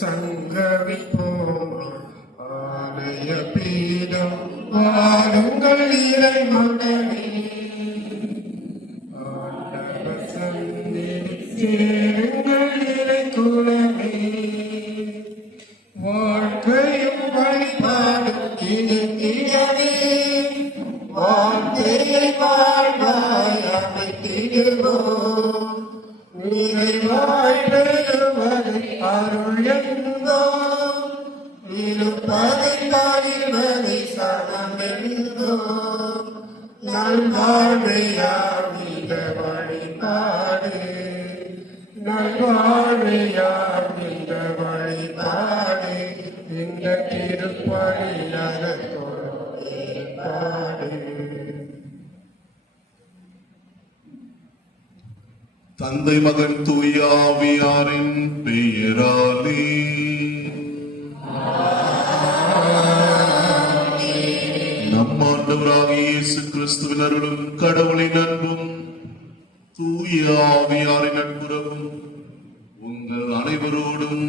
சங்கவிப்போம் ஆலய பீடம் வாருங்கள் இறை மகனே ஆண்டவர் சந்நிதி சேருங்கள் இறை குலமே வாழ்க்கையும் வழிபாடும் இனித்திடவே வார்த்தையை வாழ்வாய் அமைத்திடுவோம் நிறைவாய் பெறுவது அருள் என்போம் இருப்பதை பாடிவதை சமம் என்போம் நல்வாழ்வையார் இந்த வழிபாடு நல்வாழ்வையார் இந்த வழிபாடு இந்த திருப்பணியாக ஏற்பாடு. தந்தை மகன் தூயாவியாரின் பெயராலே நம் ஆண்டவராகிய இயேசு கிறிஸ்துவின் அருளும் கடவுளின் அன்பும் தூயாவியாரின் நட்புறவும் உங்கள் அனைவரோடும்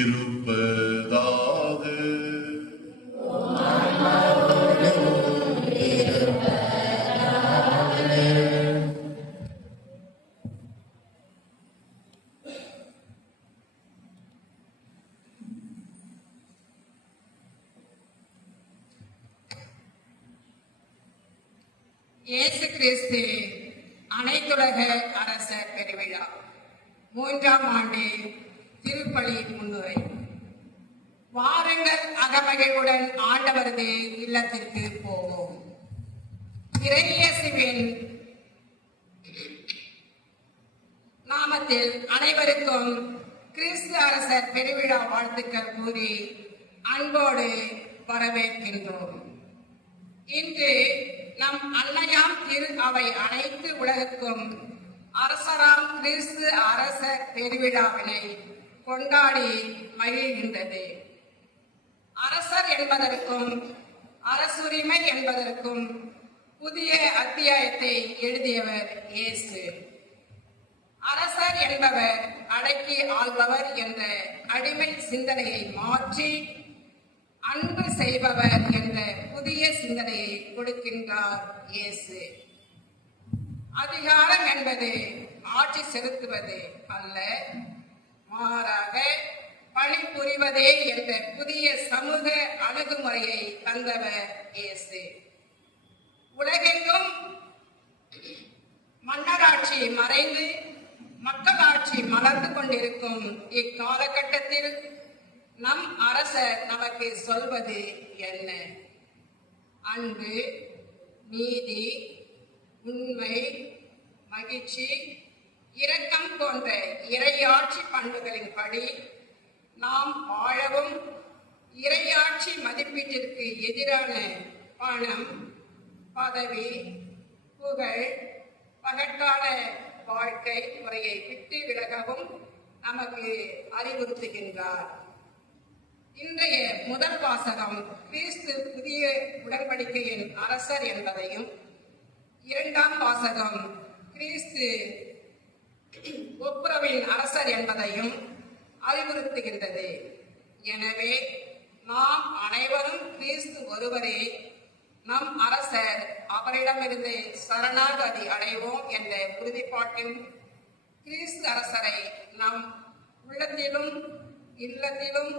இருப்பதாக. இயேசு கிறிஸ்து அனைத்துலக அரசர் பெருவிழா 3ஆம் ஆண்டு திருப்பலி முன்னுரை. வாருங்கள் அகமகிழ்வுடன் ஆண்டவரது இல்லத்திற்கு போவோம். இறையேசுவின் நாமத்தில் அனைவருக்கும் கிறிஸ்து அரசர் பெருவிழா வாழ்த்துக்கள் கூறி அன்போடு வரவேற்கின்றோம். இன்று நம் அன்னையாம் திரு அவை அனைத்து உலகுக்கும் அரசராம் கிறிஸ்து அரசர் பெருவிழாவினை கொண்டாடி மகிழ்கின்றது. அரசர் என்பதற்கும் அரசுரிமை என்பதற்கும் புதிய அத்தியாயத்தை எழுதியவர் இயேசு. அரசர் என்பவர் அடக்கி ஆள்பவர் என்ற அடிமை சிந்தனையை மாற்றி அன்பு செய்பவர் என்ற புதிய சிந்தனையை கொடுக்கின்றார் இயேசு. அதிகாரம் என்பது ஆட்சி செலுத்துவது அல்ல, மாறாக பணிபுரிவதே என்ற புதிய சமூக அணுகுமுறையை தந்தவர் இயேசு. உலகெங்கும் மன்னராட்சி மறைந்து மக்களாட்சி மலர்ந்து கொண்டிருக்கும் இக்காலகட்டத்தில் நம் அரசர் நமக்கு சொல்வது என்ன? அன்பு, நீதி, உண்மை, மகிழ்ச்சி, இரக்கம் போன்ற இறையாட்சி பண்புகளின்படி நாம் வாழவும், இறையாட்சி மதிப்பீட்டிற்கு எதிரான பணம், பதவி, புகழ், பகட்டான வாழ்க்கை முறையை விட்டு விலகவும் நமக்கு அறிவுறுத்துகின்றார். இன்றைய முதல் வாசகம் கிறிஸ்து புதிய உடன்படிக்கையின் அரசர் என்பதையும், 2ஆம் வாசகம் கிறிஸ்து ஒப்புரவின் அரசர் என்பதையும் அறிவுறுத்துகின்றது. எனவே நாம் அனைவரும் கிறிஸ்து ஒருவரே நம் அரசர், அவரிடமிருந்து சரணாகதி அடைவோம் என்ற உறுதிப்பாட்டில் கிறிஸ்து அரசரை நம் உள்ளத்திலும் இல்லத்திலும்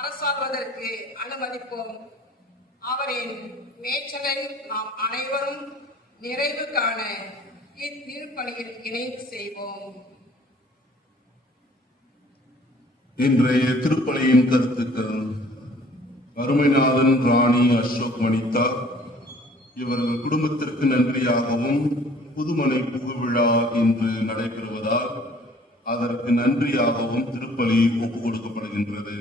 அரசாள்வதற்கு அனுமதிப்போம். அவரின் மேய்ச்சலில் நாம் அனைவரும் நிறைவு காண இத்திருப்பலியில் இணைந்து செய்வோம். இன்றைய திருப்பலியின் கருத்துக்கள். அருமைநாதன் ராணி அசோக் மணித்தா இவர்கள் குடும்பத்திற்கு நன்றியாகவும் புதுமனை புகுவிழா இன்று நடைபெறுவதால் அதற்கு நன்றியாகவும் திருப்பலி ஒப்புக் கொடுக்கப்படுகின்றது.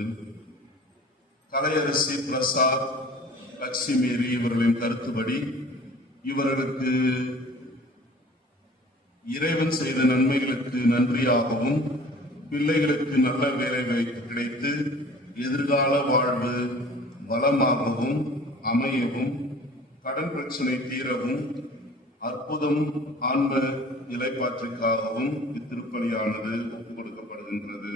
கலையரசி பிரசாத், லட்சுமி இவர்களின் கருத்துப்படி இவர்களுக்கு இறைவன் செய்த நன்மைகளுக்கு நன்றியாகவும் பிள்ளைகளுக்கு நல்ல வேலை கிடைத்து எதிர்கால வாழ்வு வளமாகவும் அமையவும் கடன் பிரச்சனை தீரவும் அற்புதம் ஆன்ம இலைப்பாற்றிற்காகவும் இத்திருப்பலியானது ஒப்புக் கொடுக்கப்படுகின்றது.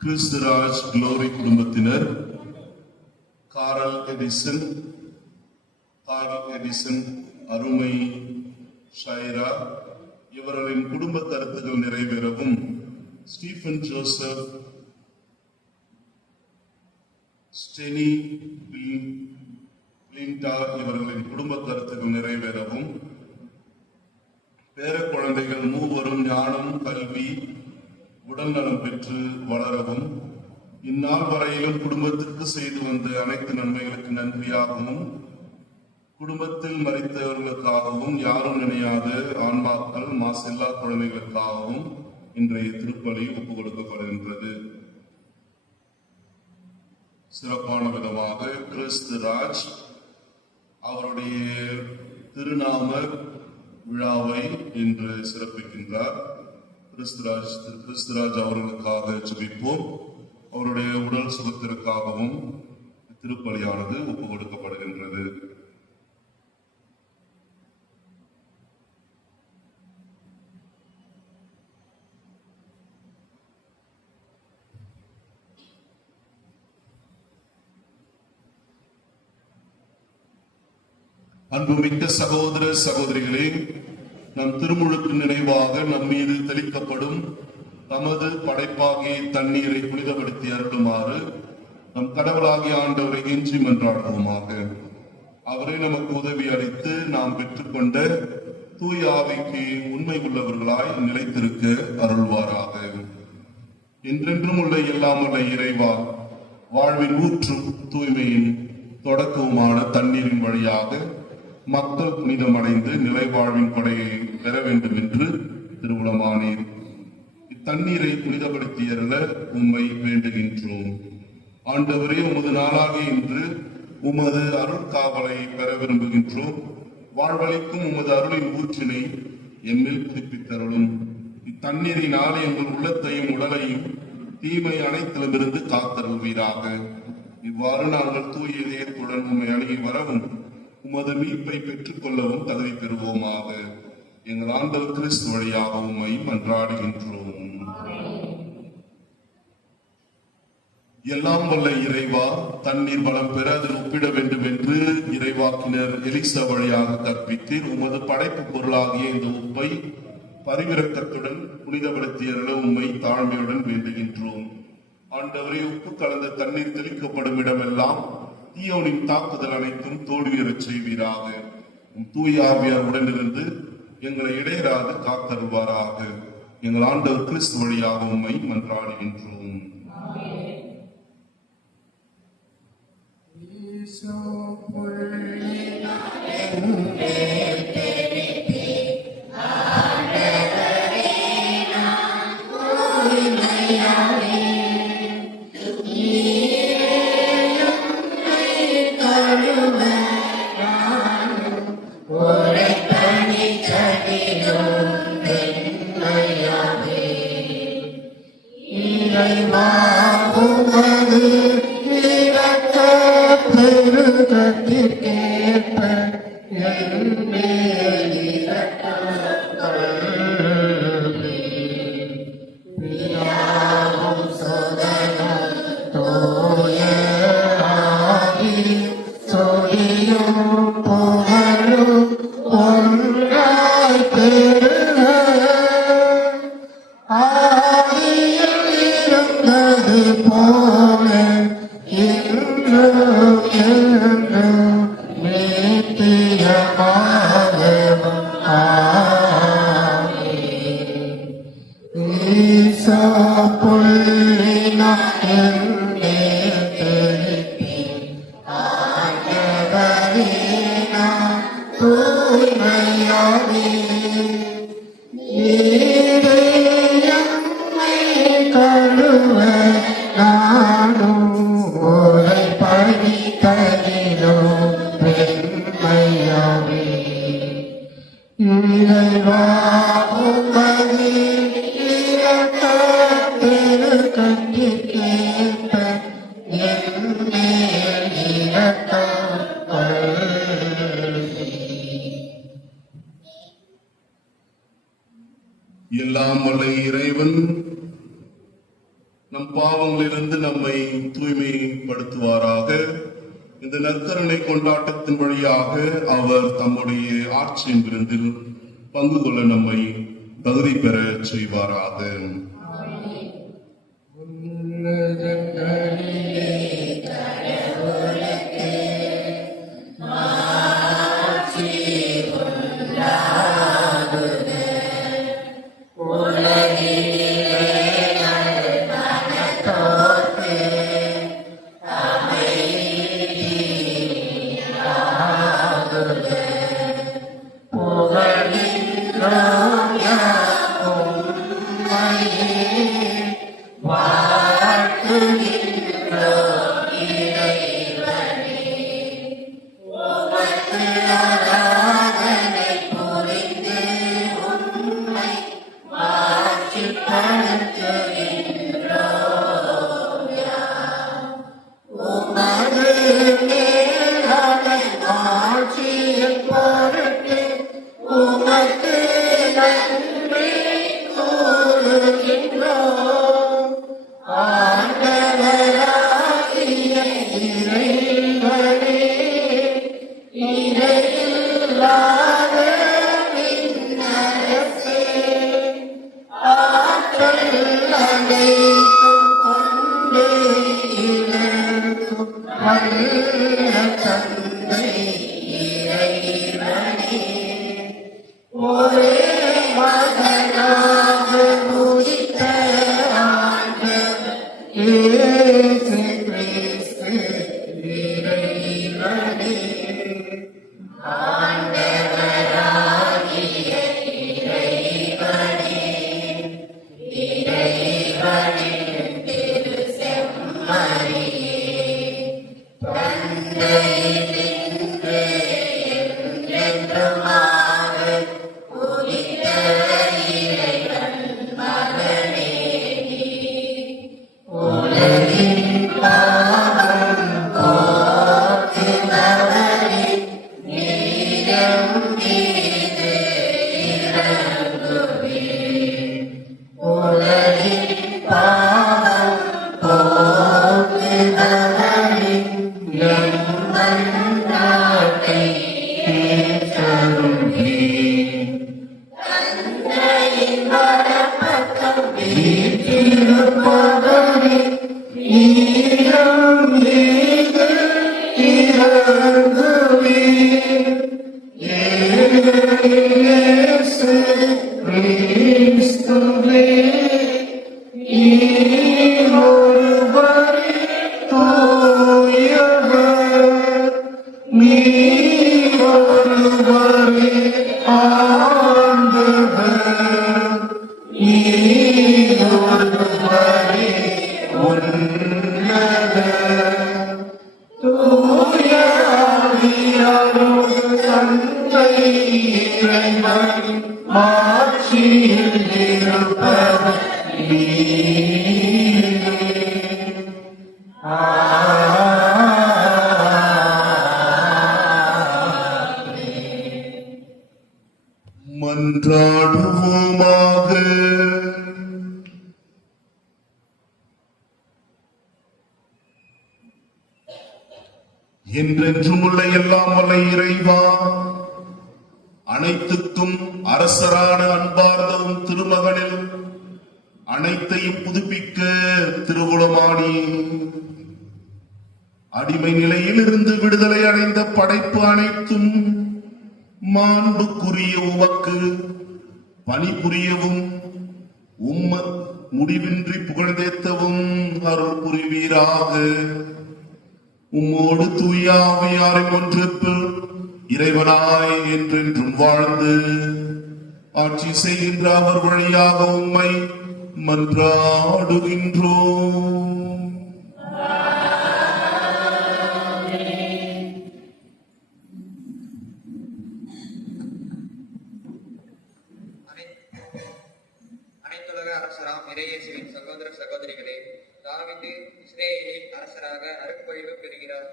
கிறிஸ்துராஜ் குளோரி குடும்பத்தினர் கார்ல் எடிசன், அருமை ஷைரா இவர்களின் குடும்ப கருத்துக்கள் நிறைவேறவும், ஸ்டீஃபன் ஜோசப், ஸ்டெனி பிளிண்டா இவர்களின் குடும்ப கருத்துக்கள் நிறைவேறவும், பேர குழந்தைகள் மூவரும் ஞானம், கல்வி, உடல்நலம் பெற்று வளரவும், இந்நாள் வரையிலும் குடும்பத்திற்கு செய்து வந்த அனைத்து நன்மைகளுக்கு நன்றியாகவும், குடும்பத்தில் மரித்தவர்களுக்காகவும், யாரும் நினையாத ஆன்மாக்கள், மாசில்லா குழந்தைகளுக்காகவும் இன்றைய திருப்பலி ஒப்புக் கொடுக்கப்படுகின்றது. சிறப்பான விதமாக கிறிஸ்துராஜ் அவருடைய திருநாம விழாவை இன்று சிறப்பிக்கின்றார். கிறிஸ்துராஜ் அவர்களுக்காக ஜெபிப்போம். அவருடைய உடல் சுகத்திற்காகவும் திருப்பலியானது ஒப்புக் கொடுக்கப்படுகின்றது. அன்புமிக்க சகோதர சகோதரிகளே, நம் திருமுழுக்கு நினைவாக நம் மீது தெளிக்கப்படும் தமது படைப்பாகிய தண்ணீரை புனிதப்படுத்தி அருளுமாறு நம் கடவுளாகிய ஆண்டவரை கெஞ்சி மன்றாடுவோமாக. அவரை நமக்கு உதவி அளித்து நாம் பெற்றுக்கொண்ட தூய ஆவிக்கு உண்மை உள்ளவர்களாய் நிலைத்திருக்க அருள்வாராக. என்றென்றும் உள்ள எல்லாமல்ல இறைவா, வாழ்வின் ஊற்றும் தூய்மையின் தொடக்கவுமான தண்ணீரின் வழியாக மக்கள் புனிதமடைந்து நிலை வாழ்வின் கொடையை பெற வேண்டும் என்று திருவுளமானீர். இத்தண்ணீரை புனிதப்படுத்தியருள உம்மை வேண்டுகின்றோம். ஆண்டவரே, உமது நாளாகிய இன்று உமது அருட்காவலை பெற விரும்புகின்றோம். வாழ்வளிக்கும் உமது அருளின் ஊற்றினை எம்மில் புதுப்பித்தருளும். இத்தண்ணீரினால் எங்கள் உள்ளத்தையும் உடலையும் தீமை அனைத்திலுமிருந்து காத்தருள்வீராக. இவ்வாறு நாங்கள் தூய இதயத்துடன் உம்மை அணுகி வரவும் உமது மீட்பை பெற்றுக் கொள்ளவும் தகுதி பெறுவோமாக. எங்கள் ஆண்டவர் கிறிஸ்து வழியாக உம்மை மன்றாடுகின்றோம். எல்லாம் வல்ல இறைவா, தண்ணீர் வளம் பெற அதில் ஒப்பிட வேண்டும் என்று இறைவாக்கினர் எலிசா வழியாக கற்பித்தீர். உமது படைப்பு பொருளாகிய இந்த உப்பை பரிவிரக்கத்துடன் புனிதப்படுத்தியருள உம்மை தாழ்மையுடன் வேண்டுகின்றோம். ஆண்டவரே, உப்பு கலந்த தண்ணீர் தெளிக்கப்படும் இடமெல்லாம் தீயோனின் தாக்குதல் அனைத்தும் தோல்வியறச் செய்வீராக. தூய ஆவியார் உடனிருந்து எங்களை இடையராது காத்தருள்வாராக. எங்கள் ஆண்டவர் கிறிஸ்து வழியாக உம்மை மன்றாடுகின்றோம். Yeah. உமது இரக்க பெருக்கத்திற்கேற்ப என் மேல் இரக்கம் எல்லாம் வல்ல இறைவன் நம் பாவங்களிலிருந்து நம்மை தூய்மைப்படுத்துவாராக. இந்த நற்கருணை கொண்டாட்டத்தின் வழியாக அவர் தம்முடைய ஆட்சியின் விருந்தில் பங்கு கொள்ள நம்மை தகுதி பெற செய்வாராக. மன்றாடுவோமாக. என்றென்றும் உள்ள எல்லாம் வல்ல இறைவா, அனைத்துக்கும் அரசரான அன்பார்ந்தவும் திருமகனில் அனைத்தையும் புதுப்பிக்க திருவுளமானி அடிமை நிலையில் இருந்து விடுதலை அடைந்த படைப்பு அனைத்தும் மாண்புக்குரிய உமக்கு பணிபுரியவும் முடிவின்றி புகழ்ந்தேத்தவும் அருள் புரிவீராக. உம்மோடு தூயாவியாரின் ஒன்றிப்பில் இறைவனாய் என்றென்றும் வாழ்ந்து ஆட்சி செய்கின்ற அவர் வழியாக உம்மை மன்றாடுகின்றோம். அரசராம் இறையேசுவின் சகோதர சகோதரிகளே, தாவீது இஸ்ரேலின் அரசராக அருட்பொழிவு பெறுகிறார்.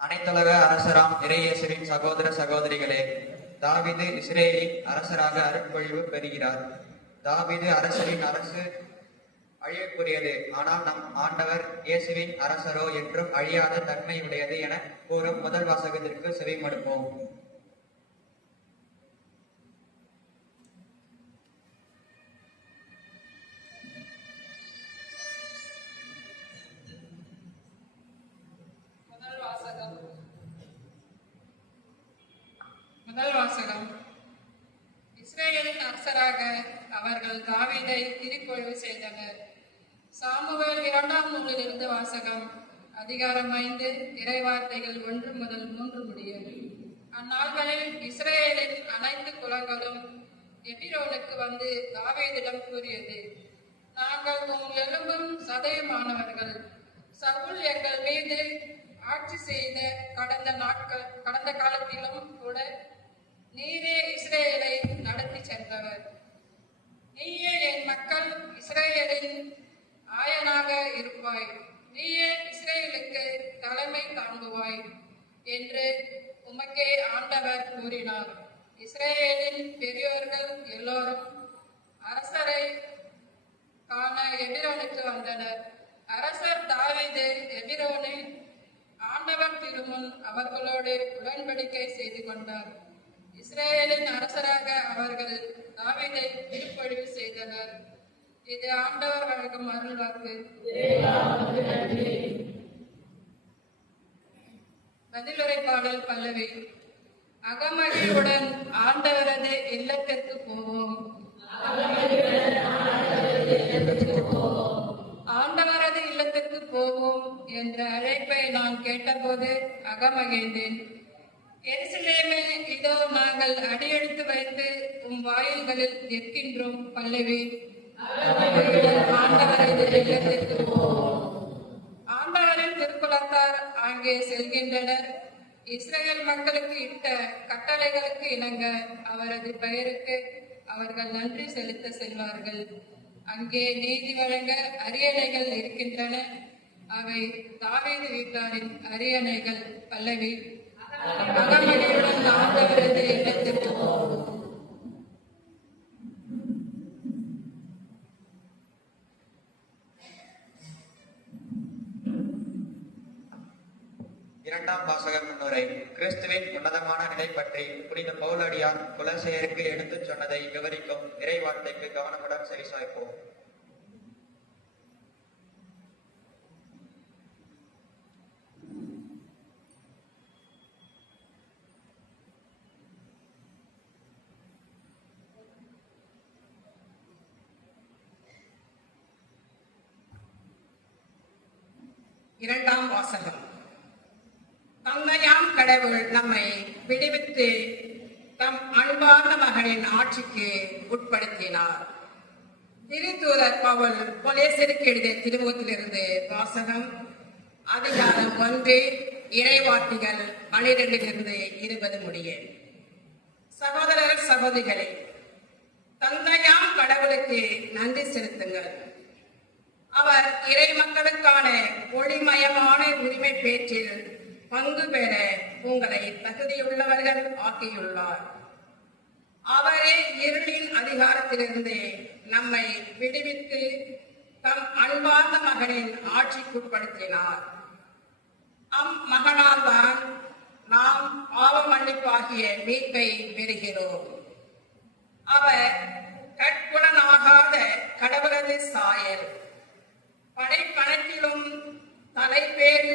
அனைத்துலக அரசராம் இறையேசுவின் சகோதர சகோதரிகளே, தாவீது இஸ்ரேலின் அரசராக அருட்பொழிவு பெறுகிறார். தாவீது அரசரின் அரசு அழிவுக்குரியது, ஆனால் நம் ஆண்டவர் இயேசுவின் அரசரோ என்றும் அழியாத தன்மையுடையது என கூறும் முதல் வாசகத்திற்கு செவிமடுப்போம். முதல் வாசகம். இஸ்ரேலின் அரசராக அவர்கள் தாவீதை திருப்பொழிவு செய்தனர். சாமுவேல் 2ஆம் நூலிலிருந்து வாசகம். அதிகாரம் 5, இறைவார்த்தைகள் 1 முதல் 3 முடிய. அந்நாள்களில் இஸ்ரேலின் அனைத்து குலங்களும் எபிரோனுக்கு வந்து தாவீதிடம் கூறியது, நாங்கள் உம் எலும்பும் சதையுமானவர்கள். சவுல் எங்கள் மீது ஆட்சி செய்த கடந்த காலத்திலும் கூட நீரே இஸ்ரேலை நடத்தி சென்றவர். நீயே என் மக்கள் இஸ்ரேலின் ஆயனாக இருப்பாய். நீயே இஸ்ரேலுக்கு தலைமை தாங்குவாய் என்று உமக்கே ஆண்டவர் கூறினார். இஸ்ரேலின் பெரியோர்கள் எல்லோரும் அரசரை காண எபிரோனுக்கு வந்தனர். அரசர் தாவீது எபிரோனில் ஆண்டவர் திருமுன் அவர்களோடு உடன்படிக்கை செய்து கொண்டார். இஸ்ரேலின் அரசராக அவர்கள் தாவீதை திருப்பொழிவு செய்தனர். இது ஆண்டவர் வழங்கும் அருள்வாக்கு. பதிலுரை பாடல் பல்லவி. அகமகிழ்வுடன் ஆண்டவரது இல்லத்திற்கு போவோம். ஆண்டவரது இல்லத்திற்கு போவோம் என்ற அழைப்பை நான் கேட்டபோது அகமகிழ்ந்தேன். எருசலேமே, இதோ நாங்கள் அடியெடுத்து வைத்து உம் வாயில்களில் நிற்கின்றோம். பல்லவி. ஆண்டவரது இல்லத்திற்கு போவோம். ஆண்டவரின் திருக்குலத்தார் அங்கே செல்கின்றனர். இஸ்ரேல் மக்களுக்கு இட்ட கட்டளைகளுக்கு இணங்க அவரது பெயருக்கு அவர்கள் நன்றி செலுத்த செல்வார்கள். அங்கே நீதி வழங்க அரியணைகள் இருக்கின்றன. அவை தாவீது வீட்டாரின் அரியணைகள். பல்லவி. அகமகிழ்வுடன் ஆண்டவரது இல்லத்திற்கு போவோம். இரண்டாம் வாசக முன்னுரை. கிறிஸ்துவின் உன்னதமான நிலை பற்றி புனித பவுலடியார் குலசேயருக்கு எடுத்துச் சொன்னதை விவரிக்கும் இறைவார்த்தைக்கு கவனமுடன் செவிசாய்ப்போம். இரண்டாம் வாசகம். தந்தையாம் கடவுள் நம்மை விடுவித்து தம் அன்பார்ந்த மகனின் ஆட்சிக்கு உட்படுத்தினார். திருத்தூதர் பவுல் கொலேசியருக்கு எழுதிய திருமுகத்திலிருந்து வாசகம். அதிகாரம் 1, இறைவார்த்தைகள் 12 20 முடிய. சகோதரர் சகோதரிகளே, தந்தையாம் கடவுளுக்கு நன்றி செலுத்துங்கள். அவர் இறை மக்களுக்கான ஒளிமயமான உரிமை பேச்சில் பங்கு பெற உங்களை தகுதியுள்ளவர்கள் ஆக்கியுள்ளார். அவரே இருளின் அதிகாரத்திலிருந்து நம்மை விடுவித்து தம் அன்பார்ந்த மகனின் ஆட்சிக்குட்படுத்தினார். மகனால் தான் நாம் பாவ மன்னிப்பாகிய மீட்பை பெறுகிறோம். அவர் கற்புலனாகாத கடவுளது சாயல், படைப்பணத்திலும் தலைப்பேறு.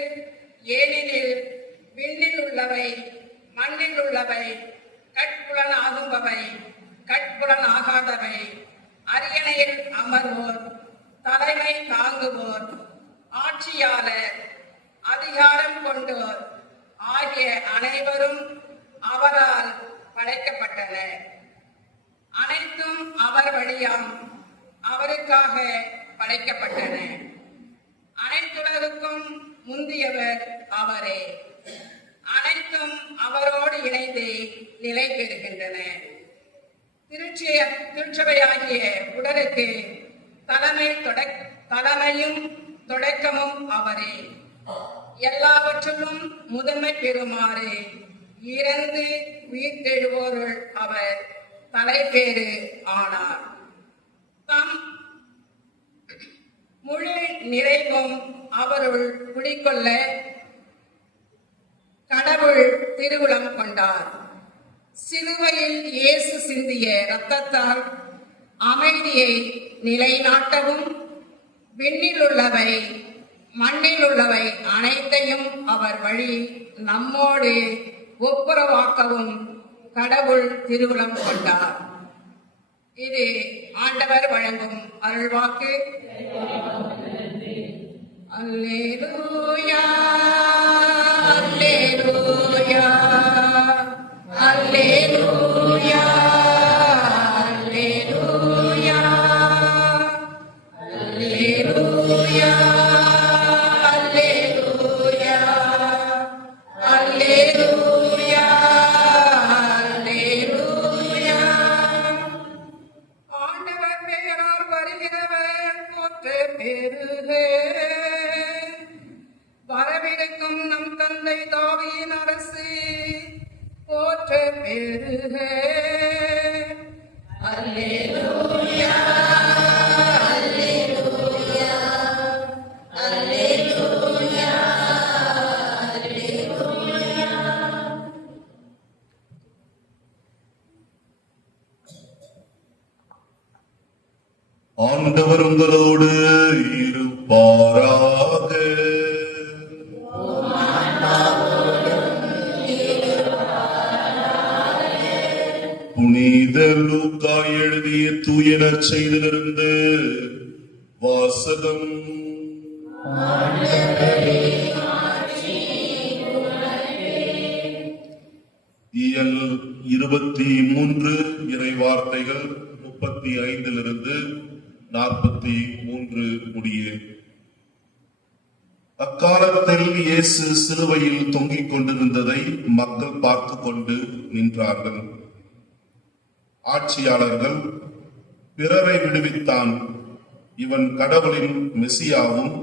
ஏனெனில் விண்ணில் உள்ளவை மண்ணில் உள்ளவை, கட்புலன் ஆகும்பவை கட்புலன் ஆகாதவை, அரியணையில் அமர்வோர், தலைமை தாங்குவோர், ஆட்சியாளர், அதிகாரம் கொண்டோர் ஆகிய அனைவரும் அவரால் படைக்கப்பட்டனர். அனைத்தும் அவர் வழியாம் அவருக்காக படைக்கப்பட்டன. அனைத்துலகுக்கும் முந்தியவர் அவரே. அனைத்தும் அவரோடு இணைந்து நிலை பெறுகின்றன. திருச்சபையாகிய உடலுக்கு தலைமையும் தொடக்கமும் அவரே. எல்லாவற்றிலும் முதன்மை பெறுமாறு இறந்து உயிர்த்தெழுவோருள் அவர் தலைப்பேறு ஆனார். தம் முழு நிறைவும் அவருள் குடிக்கொள்ள கடவுள் திருவுளம் கொண்டார். சிலுவையில் இயேசு சிந்திய இரத்தத்தால் அமைதியை நிலைநாட்டவும் விண்ணில் உள்ளவை மண்ணில் உள்ளவை அனைத்தையும் அவர் வழி நம்மோடு ஒப்புரவாக்கவும் கடவுள் திருவுளம் கொண்டார். இது ஆண்டவர் வழங்கும் அருள்வாக்கு. அல்லேலூயா அல்லேலூயா அல்லேலூயா அல்லேலூயா அல்லேலூயா அல்லேலூயா அல்லேலூயா அல்லேலூயா. ஆண்டவர் பெயரால் வருகிறவர் போற்று பெறுக. வரவிருக்கும் நம் தந்தை தாவீதின் அரசு போற்று பெறுக. அல்லேலூயா அல்லேலூயா அல்லேலூயா அல்லேலூயா. ஆண்டவர் உங்களோடு இருப்பாராக. புனித லூக்கா எழுதிய தூய நற்செய்தியிலிருந்து வாசகம். இயல் 23 இறை வார்த்தைகள் 35 43 முடிய. அக்காலத்தில் இயேசு சிலுவையில் தொங்கிக் கொண்டிருந்ததை மக்கள் பார்த்து கொண்டு நின்றார்கள். ஆட்சியாளர்கள், பிறரை விடுவித்தான், இவன் கடவுளின் மெசியாவும்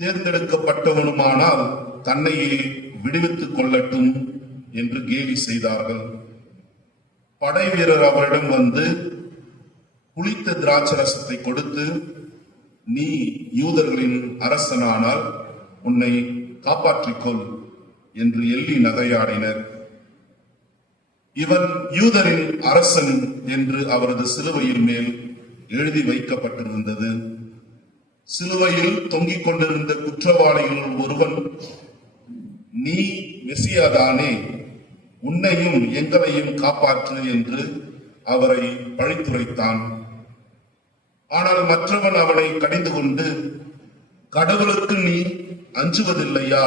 தேர்ந்தெடுக்கப்பட்டவனுமானால் தன்னையே விடுவித்துக் கொள்ளட்டும் என்று கேலி செய்தார்கள். படை வீரர் அவரிடம் வந்து புளித்த திராட்சரசத்தை கொடுத்து, நீ யூதர்களின் அரசனானால் உன்னை காப்பாற்றிக்கொள் என்று எள்ளி நகையாடினர். இவன் யூதரின் அரசன் என்று அவரது சிலுவையின் மேல் எழுதி வைக்கப்பட்டிருந்தது. சிலுவையில் தொங்கிக் கொண்டிருந்த குற்றவாளிகளுள் ஒருவன், நீ மெசியாதானே, உன்னையும் எங்களையும் காப்பாற்று என்று அவரை பழித்துரைத்தான். ஆனால் மற்றவன் அவனை கடிந்து கொண்டு, கடவுளுக்கு நீ அஞ்சுவதில்லையா?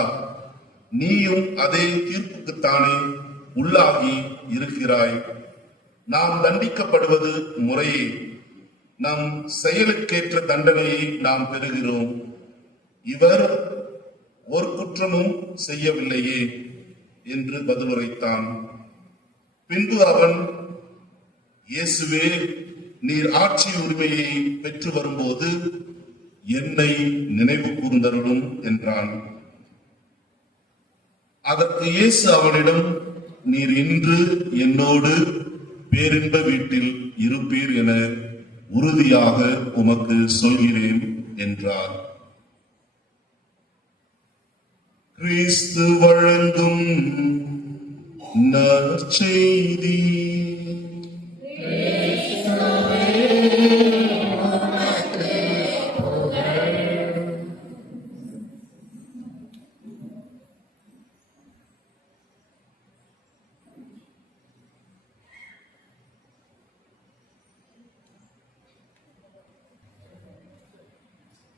நீயும் அதே தீர்ப்புக்குத்தானே உள்ளாகி இருக்கிறாய். நாம் தண்டிக்கப்படுவது முறையே, நம் செயலுக்கேற்ற தண்டனையை நாம் பெறுகிறோம். இவர் ஒரு குற்றமும் செய்யவில்லையே என்று பதிலுரைத்தான். பின்பு அவன், இயேசுவே, நீர் ஆட்சி உரிமையை பெற்று வரும்போது என்னை நினைவு கூர்ந்தருளும் என்றான். அதற்கு இயேசு அவனிடம், நீர் இன்று என்னோடு பேரின்ப வீட்டில் இருப்பீர் என உறுதியாக உமக்கு சொல்கிறேன் என்றார். கிறிஸ்து வழங்கும் நற்செய்தி.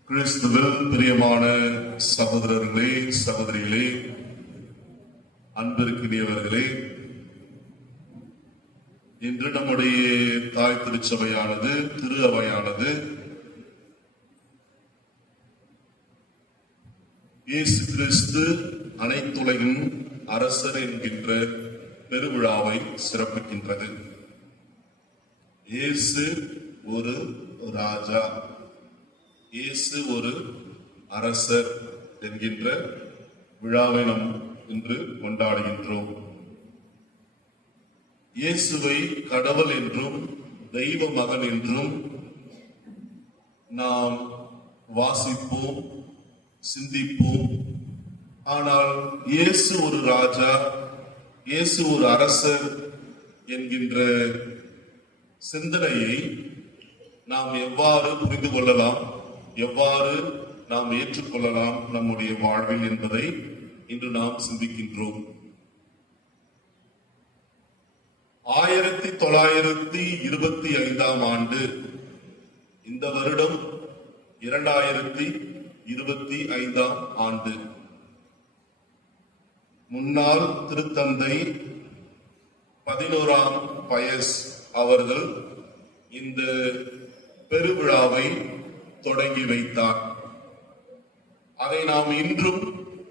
கிறிஸ்துவில் பிரியமான சகோதரர்களே, சகோதரிகளே, அன்பிற்கினியவர்களே, இன்று நம்முடைய தாய் திருச்சபையானது, திரு அவையானது இயேசு கிறிஸ்து அனைத்துலகின் அரசர் என்கின்ற பெருவிழாவை சிறப்பிக்கின்றது. இயேசு ஒரு ராஜா, இயேசு ஒரு அரசர் என்கின்ற விழாவை நாம் இன்று கொண்டாடுகின்றோம். இயேசுவை கடவுள் என்றும் தெய்வ மகன் என்றும் நாம் வாசிப்போம், சிந்திப்போம். ஆனால் இயேசு ஒரு ராஜா, இயேசு ஒரு அரசர் என்கின்ற சிந்தனையை நாம் எவ்வாறு புரிந்து கொள்ளலாம், எவ்வாறு நாம் ஏற்றுக்கொள்ளலாம் நம்முடைய வாழ்வில் என்பதை இன்று நாம் சிந்திக்கின்றோம். 1925 ஆண்டு, இந்த வருடம் 2025 ஆண்டு, முன்னாள் திருத்தந்தை 11ஆம் பயஸ் அவர்கள் இந்த பெருவிழாவை தொடங்கி வைத்தார். அதை நாம் இன்றும்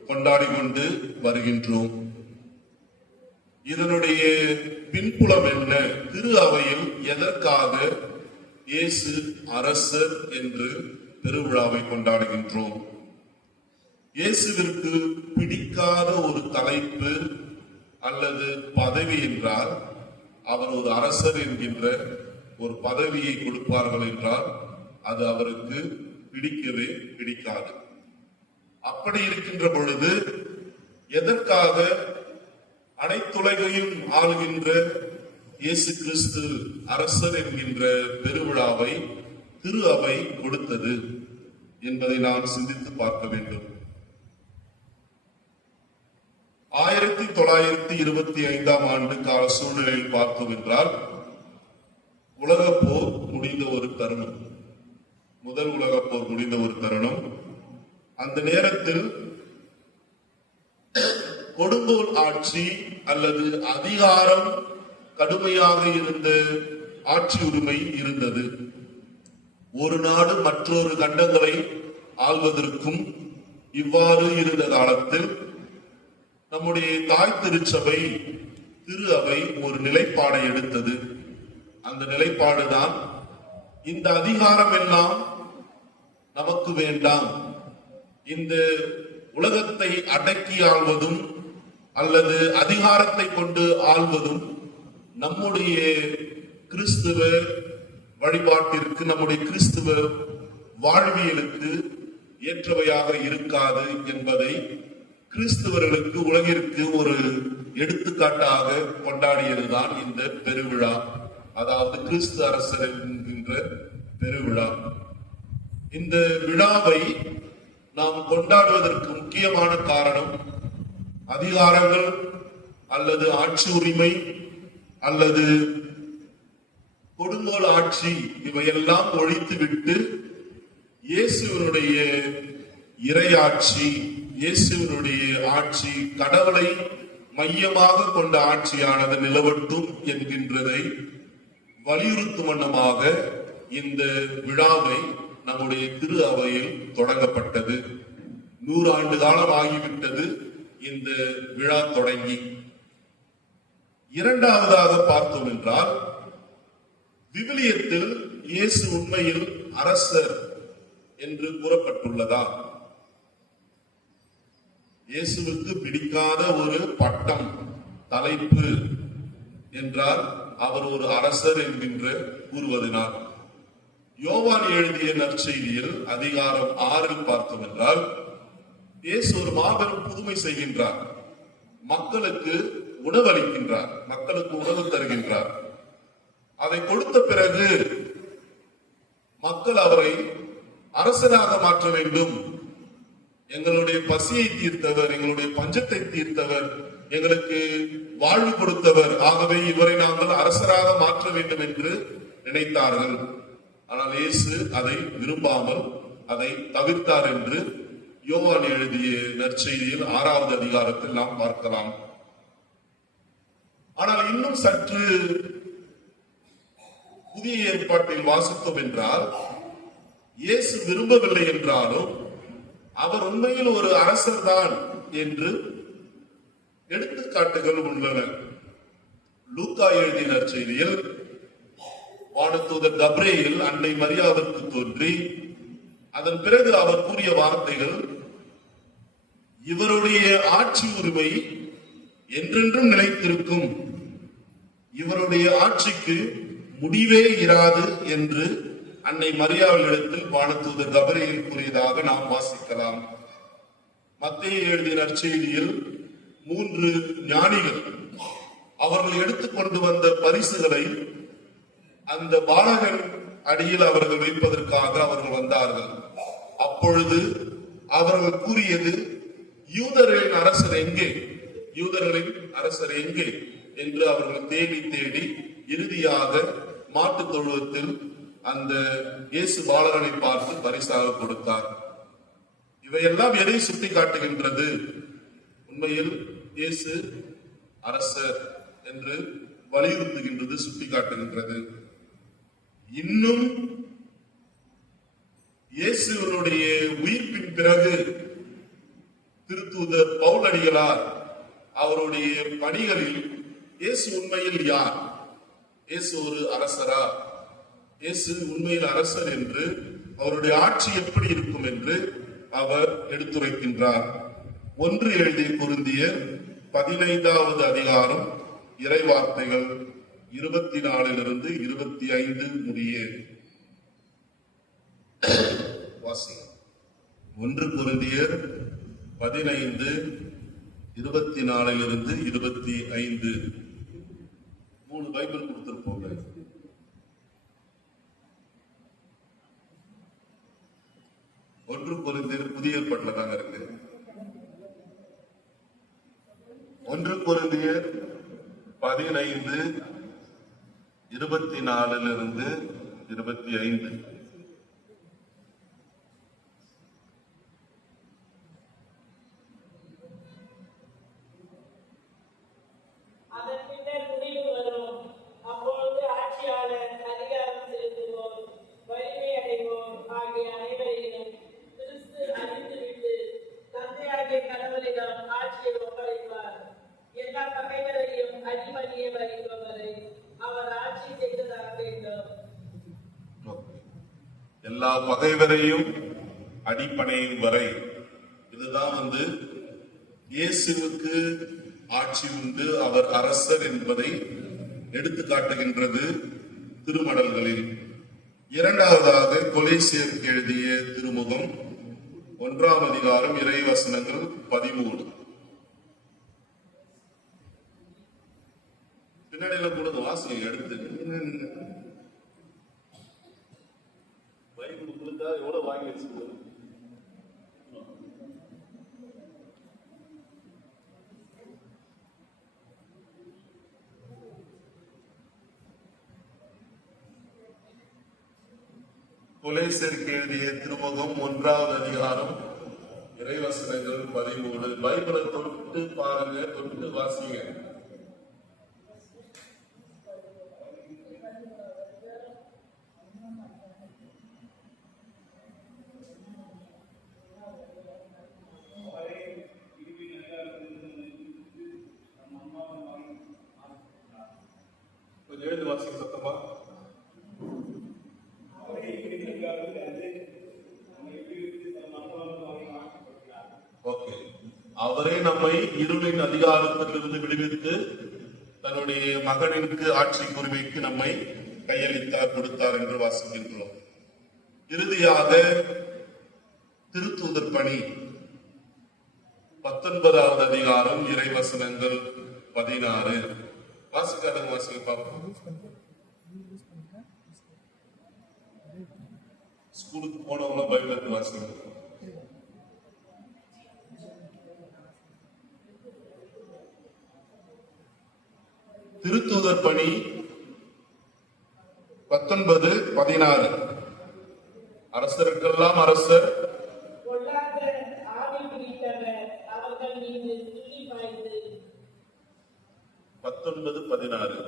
கொண்டாடி கொண்டு வருகின்றோம். இதனுடைய பின்புலம் என்ன? திரு அவையில் எதற்காக இயேசு அரசர் என்று பெருவிழாவை கொண்டாடுகின்றோம்? இயேசுவிற்கு பிடிக்காத ஒரு தலைப்பு அல்லது பதவி என்றால், அவர் ஒரு அரசர் என்கின்ற ஒரு பதவியை கொடுப்பார்கள் என்றால் அது அவருக்கு பிடிக்கவே பிடிக்காது. அப்படி இருக்கின்ற பொழுது எதற்காக அனைத்துலகையும் ஆளுகின்ற இயேசு கிறிஸ்து அரசர் என்கின்ற பெருவிழாவை திரு அவை கொடுத்தது என்பதை நாம் சிந்தித்து பார்க்க வேண்டும். 1925 ஆண்டு கால சூழ்நிலையில் பார்த்தோம் என்றால், உலகப் போர் முடிந்த ஒரு தருணம், முதல் உலகப் போர் முடிந்த ஒரு தருணம். அந்த நேரத்தில் கொடுங்கோல் ஆட்சி அல்லது அதிகாரம் கடுமையாக இருந்த ஆட்சி உரிமை இருந்தது. ஒரு நாடு மற்றொரு கண்டங்களை ஆள்வதற்கும் இவ்வாறு இருந்த காலத்தில் நம்முடைய தாய் திருச்சபை திரு அவை ஒரு நிலைப்பாடை எடுத்தது. அந்த நிலைப்பாடுதான், இந்த அதிகாரம் எல்லாம் நமக்கு வேண்டாம், இந்த உலகத்தை அடக்கி ஆள்வதும் அல்லது அதிகாரத்தை கொண்டு ஆள்வதும் நம்முடைய கிறிஸ்துவ வழிபாட்டிற்கு, நம்முடைய கிறிஸ்துவ வாழ்வியலுக்கு ஏற்றவையாக இருக்காது என்பதை கிறிஸ்துவர்களுக்கு, உலகிற்கு ஒரு எடுத்துக்காட்டாக கொண்டாடியதுதான் இந்த பெருவிழா, அதாவது கிறிஸ்து அரசர் என்கின்ற பெருவிழா. இந்த விழாவை நாம் கொண்டாடுவதற்கு முக்கியமான காரணம், அதிகாரங்கள் அல்லது ஆட்சி உரிமை அல்லது கொடுங்கோல் ஆட்சி இவையெல்லாம் ஒழித்துவிட்டு இயேசுவினுடைய இறையாட்சி, இயேசுவினுடைய ஆட்சி, கடவுளை மையமாக கொண்ட ஆட்சியானது நிலவட்டும் என்கின்றதை வலியுறுத்தும் வண்ணமாக இந்த விழாவை நம்முடைய திரு அவையில் தொடங்கப்பட்டது. 100 ஆண்டு காலம் ஆகிவிட்டது இந்த விழா தொடங்கி. இரண்டாவதாக பார்த்தோம் என்றால், விவிலியத்தில் இயேசு உண்மையில் அரசர் என்று கூறப்பட்டுள்ளதா? இயேசுவுக்கு பிடிக்காத ஒரு பட்டம், தலைப்பு என்றால் அவர் ஒரு அரசர் என்கின்ற கூறுவதனால். யோவான் எழுதிய நற்செய்தியில் அதிகாரம் 6 பார்த்தோம் என்றால், இயேசு ஒரு மாபெரும் புதுமை செய்கின்றார். மக்களுக்கு உணவளிக்கின்றார், மக்களுக்கு உணவு தருகின்றார். அதை கொடுத்த பிறகு மக்கள் அவரை அரசராக மாற்ற வேண்டும், எங்களுடைய பசியை தீர்த்தவர், எங்களுடைய பஞ்சத்தை தீர்த்தவர், எங்களுக்கு வாழ்வு கொடுத்தவர், ஆகவே இவரை நாங்கள் அரசராக மாற்ற வேண்டும் என்று நினைத்தார்கள். ஆனால் இயேசு அதை விரும்பாமல் அதை தவிர்த்தார் என்று யோவான் எழுதிய நற்செய்தியில் 6வது அதிகாரத்தில் நாம் பார்க்கலாம். ஆனால் இன்னும் சற்று புதிய ஏற்பாட்டில் வாசித்தோம் என்றால், இயேசு விரும்பவில்லை என்றாலும் அவர் உண்மையில் ஒரு அரசர் தான் என்று எடுத்துக்காட்டுகள் உள்ளன. லூக்கா எழுதிய நற்செய்தியில் வானதூதர் கபிரியேல் அன்னை மரியாவிற்கு தோன்றி அதன் பிறகு அவர் கூறிய வார்த்தைகள், இவருடைய ஆட்சி உரிமை என்றென்றும் நிலைத்திருக்கும், இவருடைய ஆட்சிக்கு முடிவே இராது என்று அன்னை மரியாவிடத்தில் வானதூதர் கபிரியேல் கூறியதாக நாம் வாசிக்கலாம். மத்தேயு எழுதிய நற்செய்தியில் 3 ஞானிகள் அவர்கள் எடுத்துக்கொண்டு வந்த பரிசுகளை அந்த பாலகன் அடியில் அவர்கள் வைப்பதற்காக அவர்கள் வந்தார்கள். அப்பொழுது அவர்கள் கூறியது, யூதர்களின் அரசர் எங்கே, யூதர்களின் அரசர் எங்கே என்று அவர்கள் தேடி தேடி இறுதியாக மாட்டுத் தொழுவத்தில் அந்த இயேசு பாலகனை பார்த்து பரிசாக கொடுத்தார். இவையெல்லாம் எதை சுட்டி காட்டுகின்றது? உண்மையில் இயேசு அரசர் என்று வலியுறுத்துகின்றது, சுட்டி காட்டுகின்றது. இன்னும் இயேசுவனுடைய உயிர்ப்பின் பிறகு திருத்தூதர் பவுலடிகளார் அவருடைய பணிகளில் இயேசு உண்மையில் யார், இயேசு ஒரு அரசரா, இயேசு உண்மையில் அரசர் என்று, அவருடைய ஆட்சி எப்படி இருக்கும் என்று அவர் எடுத்துரைக்கின்றார். 1 எழுதிய கொரிந்தியர் 15வது அதிகாரம் இறைவார்த்தைகள் 24 25 முடிய வாசிக்கும். 1 கொரிந்தியர் 15 24 25. 3 பைபிள் கொடுத்திருப்போங்க. 1 கொரிந்தியர் புதிய ஏற்பாட்டில் தாங்க இருக்கு. 1 கொரிந்தியர் 15 24 25. அதன் பின்னர் முடிவு வரும். அப்பொழுது ஆட்சியாளர், அதிகாரம் செலுத்துவோர், வலிமை அடைவோர் ஆகிய அனைவரையும் கிறிஸ்து அழித்துவிட்டு தந்தையாகிய கடவுளிடம் ஆட்சியை ஒப்படைப்பார். எல்லா பகைவரையும் அடிமணிய வருகிற வரை அவர் ஆட்சி செய்ததாக வேண்டும். எல்லா பகைவரையும் அடிப்படையும் வரை, இதுதான் இயேசுவுக்கு ஆட்சி உண்டு, அவர் அரசர் என்பதை எடுத்து காட்டுகின்றது திருமடல்களில். 2வதாக கொலேசியருக்கு எழுதிய திருமுகம் 1ஆம் அதிகாரம் இறைவசனங்கள் 13. பின்னாடியில கூட வாசியம் எடுத்து பைபிள் கொடுத்தா எவ்வளவு வாங்கி வச்சுக்கணும். கொலேசியருக்கு எழுதிய திருமுகம் 1ஆவது அதிகாரம் இறைவசனங்கள் 13. பைபிளை தொட்டு பாருங்க, தொட்டு வாசிங்க. கொஞ்சம் எழுதி வாசிங்க சத்தமா. ஓகே. அவரே நம்மை இருளின் அதிகாரத்திலிருந்து விடுவித்து தன்னுடைய மகனிற்கு ஆட்சி உரிமைக்கு நம்மை கையளித்தார், கொடுத்தார் என்று வாசிக்கின்றோம். இறுதியாக திருத்தூதர் பணி 19வது அதிகாரம் இறைவசனங்கள் 16. வாசிக்காத வாசிக்க பார்ப்போம். ஸ்கூலுக்கு போனவங்க பைபிள் எடுத்து வாசிக்கணும். திருத்தூதர் பணி 19:16. அரசருக்கெல்லாம் அரசர், பொல்லாத ஆவி பிடித்தவர் அவர்கள் மீது துள்ளி பாய்ந்து 19:16.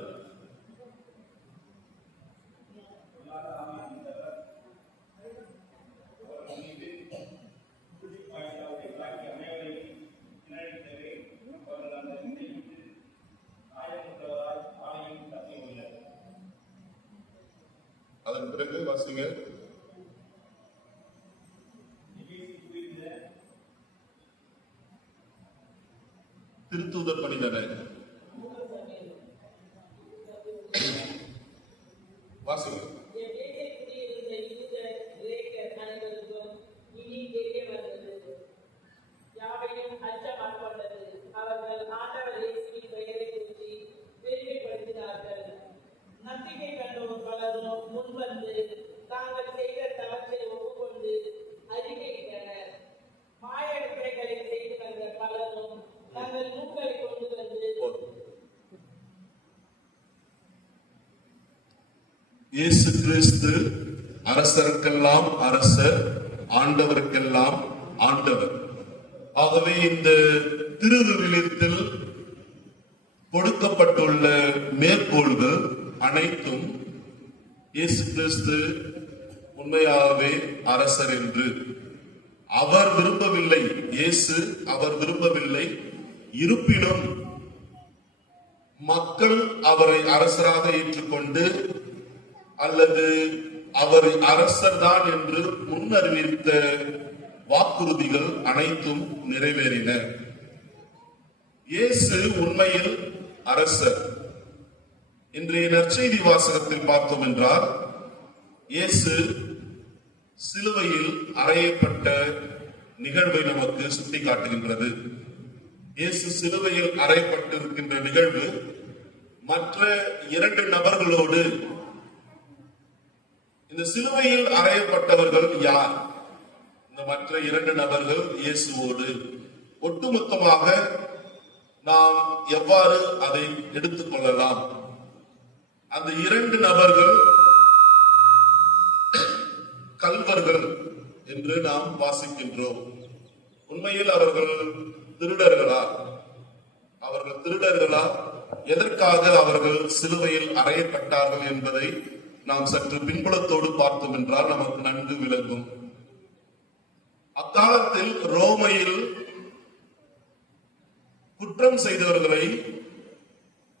அதன் பிறகு வாசிங்க. திருத்தூதர் பணிதனை வாசிங்க. நம்பிக்கை கண்டோர் பலரும் முன்வந்து தாங்கள் செய்த தவற்றை ஒப்புக்கொண்டு அறிக்கையிட்டனர். மாயடிப்பைகளை செய்து வந்த பலரும் தங்கள் நூல்களை கொண்டு வந்து இயேசு கிறிஸ்து அரசருக்கெல்லாம் அரசர், ஆண்டவருக்கெல்லாம் ஆண்டவர். ஆகவே இந்த திருவிவிலியத்தில் கொடுக்கப்பட்டுள்ள மேற்கோள்கள் அனைத்தும் இயேசு கிறிஸ்து உண்மையாகவே அரசர் என்று அவர் விரும்பவில்லை. இயேசு அவர் விரும்பவில்லை. இருப்பினும் மக்கள் அவரை அரசராக ஏற்றுக்கொண்டு அல்லது அவர் அரசர்தான் என்று முன்னறிவித்த வாக்குறுதிகள் அனைத்தும் நிறைவேறின. இயேசு உண்மையில் அரசர். இன்றைய நற்செய்தி வாசகத்தில் பார்த்தோம் என்றால் இயேசு சிலுவையில் அறையப்பட்ட நிகழ்வை நமக்கு சுட்டிக்காட்டுகின்றது. இயேசு சிலுவையில் அறையப்பட்டிருக்கின்ற நிகழ்வு மற்ற 2 நபர்களோடு, இந்த சிலுவையில் அறையப்பட்டவர்கள் யார்? இந்த மற்ற 2 நபர்கள் இயேசுவோடு. ஒட்டுமொத்தமாக நாம் எவ்வாறு அதை எடுத்துக் கொள்ளலாம்? அந்த 2 நபர்கள் கல்வர்கள் என்று நாம் வாசிக்கின்றோம். உண்மையில் அவர்கள் திருடர்களா? அவர்கள் திருடர்களா? எதற்காக அவர்கள் சிலுவையில் அறையப்பட்டார்கள் என்பதை நாம் சற்று பின்புலத்தோடு பார்த்தோம் என்றால் நமக்கு நன்கு விளங்கும். அக்காலத்தில் ரோமையில் குற்றம் செய்தவர்களை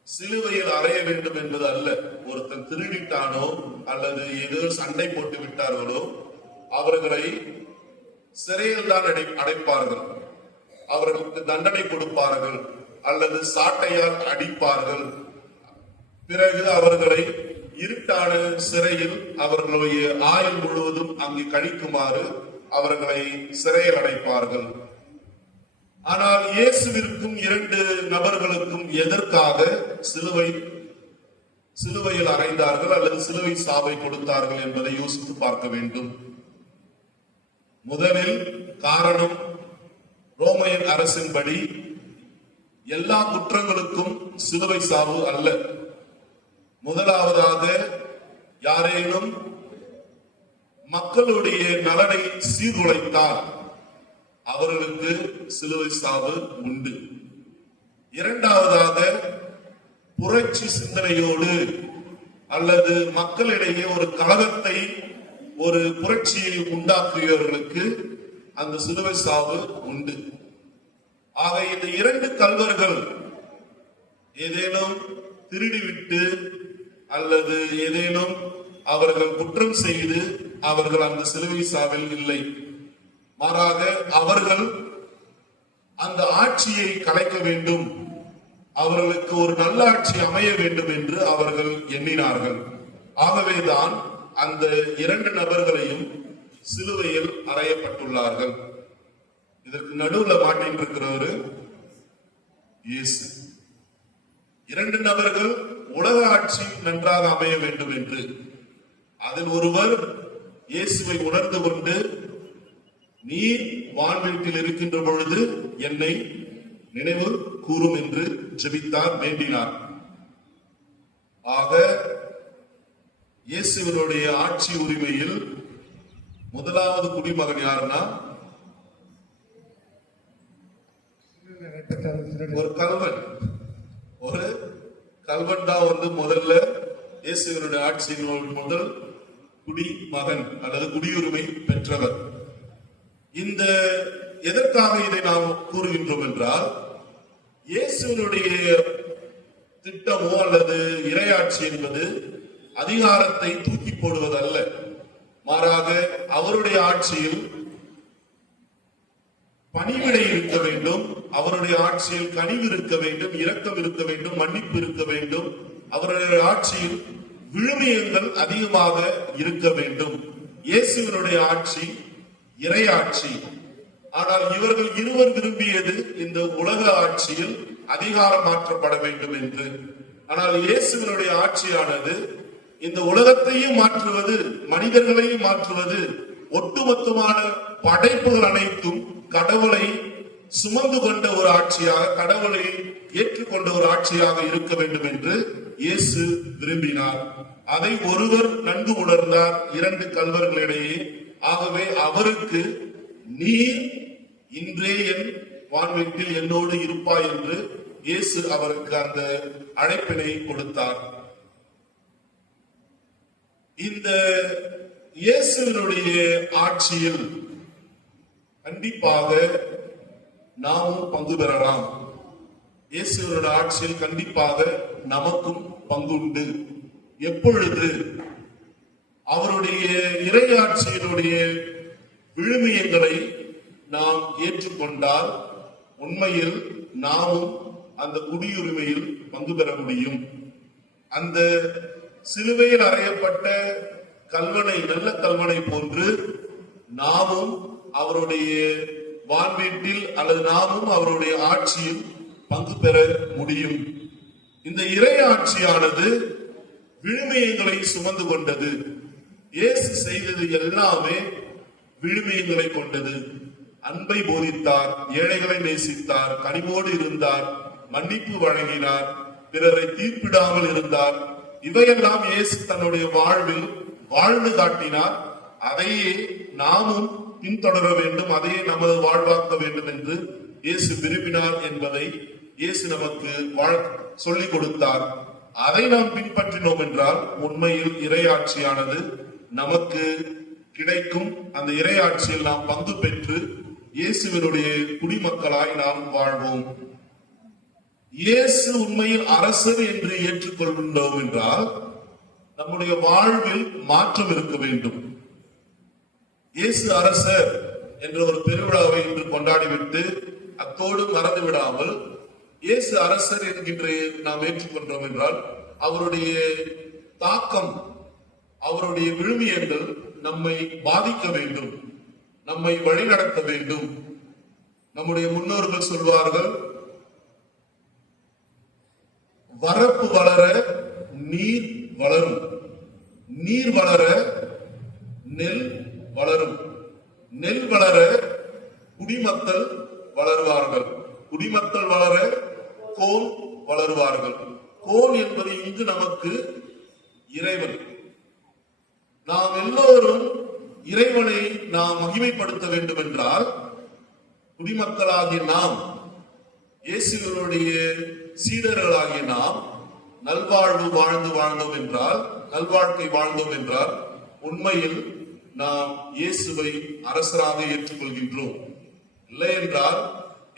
சிலுவையில் அறைய வேண்டும் என்பது அல்ல. ஒருத்தன் திருடிட்டானோ அல்லது ஏதோ சண்டை போட்டு விட்டார்களோ அவர்களை சிறையில் தான் அடைப்பார்கள், அவர்களுக்கு தண்டனை கொடுப்பார்கள் அல்லது சாட்டையால் அடிப்பார்கள். பிறகு அவர்களை இருட்டான சிறையில் அவர்களுடைய ஆயுள் முழுவதும் அங்கு கழிக்குமாறு அவர்களை சிறையில் அடைப்பார்கள். ஆனால் இயேசுவிற்கும் 2 நபர்களுக்கும் எதற்காக சிலுவையில் அறைந்தார்கள் அல்லது சிலுவை சாவை கொடுத்தார்கள் என்பதை யோசித்து பார்க்க வேண்டும். முதலில் காரணம், ரோமையன் அரசின்படி எல்லா குற்றங்களுக்கும் சிலுவை சாவு அல்ல. முதலாவதாக யாரேனும் மக்களுடைய நலனை சீர்குலைத்தால் அவர்களுக்கு சிலுவை சாவு உண்டு. இரண்டாவதாக புரட்சி சிந்தனையோடு அல்லது மக்களிடையே ஒரு கலகத்தை, ஒரு புரட்சியை உண்டாக்குகிறவர்களுக்கு அந்த சிலுவை சாவு உண்டு. ஆக இந்த 2 கல்வர்கள் ஏதேனும் திருடிவிட்டு அல்லது ஏதேனும் அவர்கள் குற்றம் செய்து அவர்கள் அந்த சிலுவை சாவில் இல்லை. மாறாக அவர்கள் அந்த ஆட்சியை கலைக்க வேண்டும், அவர்களுக்கு ஒரு நல்ல ஆட்சி அமைய வேண்டும் என்று அவர்கள் எண்ணினார்கள். ஆகவேதான் அந்த 2 நபர்களையும் சிலுவையில் அறையப்பட்டுள்ளார்கள். இதற்கு நடுவுல மாட்டின் இருக்கிறவரு இயேசு. 2 நபர்கள் உலக ஆட்சி நன்றாக அமைய வேண்டும் என்று, அதில் ஒருவர் இயேசுவை உணர்ந்து கொண்டு நீ வான்வீட்டில் இருக்கின்ற பொழுது என்னை நினைவு கூறும் என்று ஜெபித்தார், வேண்டினார். ஆக இயேசுவினுடைய ஆட்சி உரிமையில் முதலாவது குடிமகன் யாருன்னா ஒரு கல்வன். ஒரு கல்வன் தான் முதல்ல இயேசுவினுடைய ஆட்சியின் முதல் குடிமகன் அல்லது குடியுரிமை பெற்றவர். இந்த எதற்காக இதை நாம் கூறுகின்றோம் என்றால், இயேசுவினுடைய திட்டமோ அல்லது இறையாட்சி என்பது அதிகாரத்தை தூக்கி போடுவதல்ல, மாறாக அவருடைய ஆட்சியில் பணிவிடை இருக்க வேண்டும், அவருடைய ஆட்சியில் கனிவு இருக்க வேண்டும், இரக்கம் இருக்க வேண்டும், மன்னிப்பு இருக்க வேண்டும், அவருடைய ஆட்சியில் விழுமியங்கள் அதிகமாக இருக்க வேண்டும். இயேசுவினுடைய ஆட்சி இறையாட்சி. ஆனால் இவர்கள் இருவர் விரும்பியது இந்த உலக ஆட்சியில் அதிகாரம் மாற்றப்பட வேண்டும் என்று. ஆனால் இயேசுவினுடைய ஆட்சியானது இந்த உலகத்தையும் மாற்றுவது, மனிதர்களையும் மாற்றுவது, ஒட்டுமொத்தமான படைப்புகள் அனைத்தும் கடவுளை சுமந்து கொண்ட ஒரு ஆட்சியாக, கடவுளை ஏற்றுக்கொண்ட ஒரு ஆட்சியாக இருக்க வேண்டும் என்று இயேசு விரும்பினார். அதை ஒருவர் நன்கு உணர்ந்தார், இரண்டு கல்வர்களிடையே. ஆகவே அவருக்கு, நீர் இன்றே என் வான்வீட்டில் என்னோடு இருப்பாய் என்று இயேசு அவருக்கு அந்த அழைப்பினை கொடுத்தார். இந்த இயேசுவினுடைய ஆட்சியில் கண்டிப்பாக நாமும் பங்கு பெறலாம். இயேசுவினுடைய ஆட்சியில் கண்டிப்பாக நமக்கும் பங்குண்டு. எப்பொழுது? அவருடைய இறையாட்சியினுடைய விழுமியங்களை நாம் ஏற்றுக்கொண்டால் உண்மையில் நாமும் அந்த குடியுரிமையில் பங்கு பெற முடியும். அந்த சிலுவையில் அறையப்பட்ட கல்வனை, நல்ல கல்வனை போன்று நாமும் அவருடைய வான்வீட்டில் அல்லது நாமும் அவருடைய ஆட்சியில் பங்கு பெற முடியும். இந்த இறை ஆட்சியானது விழுமியங்களை சுமந்து கொண்டது. இயேசு செய்தது எல்லாமே விழுமியங்களை கொண்டது. அன்பை போதித்தார், ஏழைகளை நேசித்தார், கனிவோடு இருந்தார், மன்னிப்பு வழங்கினார், பிறரை தீர்ப்பிடாமல் இருந்தார். இவையெல்லாம் இயேசு தன்னுடைய வாழ்வில் வாழ்ந்து காட்டினார். அதையே நாமும் பின்தொடர வேண்டும், அதையே நமது வாழ்வாக்க வேண்டும் என்று இயேசு விரும்பினார் என்பதை இயேசு நமக்கு சொல்லிக் கொடுத்தார். அதை நாம் பின்பற்றினோம் என்றால் உண்மையில் இறையாட்சியானது நமக்கு கிடைக்கும். அந்த இறையாட்சியில் நாம் பங்கு பெற்று இயேசுவினுடைய குடிமக்களாய் நாம் வாழ்வோம். இயேசு உண்மையில் அரசர் என்று ஏற்றுக்கொள்கின்றோம் என்றால் நம்முடைய வாழ்வில் மாற்றம் இருக்க வேண்டும். இயேசு அரசர் என்ற ஒரு பெருவிழாவை இன்று கொண்டாடிவிட்டு அத்தோடு மறந்து விடாமல், இயேசு அரசர் என்கின்ற நாம் ஏற்றுக்கொண்டோம் என்றால் அவருடைய தாக்கம், அவருடைய விழுமியங்கள் நம்மை பாதிக்க வேண்டும், நம்மை வழிநடத்த வேண்டும். நம்முடைய முன்னோர்கள் சொல்வார்கள், வரப்பு வளர நீர் வளரும், நீர் வளர நெல் வளரும், நெல் வளர குடிமக்கள் வளருவார்கள், குடிமக்கள் வளர கோன் வளருவார்கள். கோன் என்பது இங்கு நமக்கு இறைவன். நாம் எல்லோரும் இறைவனை நாம் மகிமைப்படுத்த வேண்டும் என்றால் குடிமக்களாகிய நாம், இயேசுவினுடைய சீடர்களாகிய நாம் நல்வாழ்வு வாழ்ந்தோம் என்றால், நல்வாழ்க்கை வாழ்ந்தோம் என்றால் உண்மையில் நாம் இயேசுவை அரசராக ஏற்றுக்கொள்கின்றோம். இல்லை என்றால்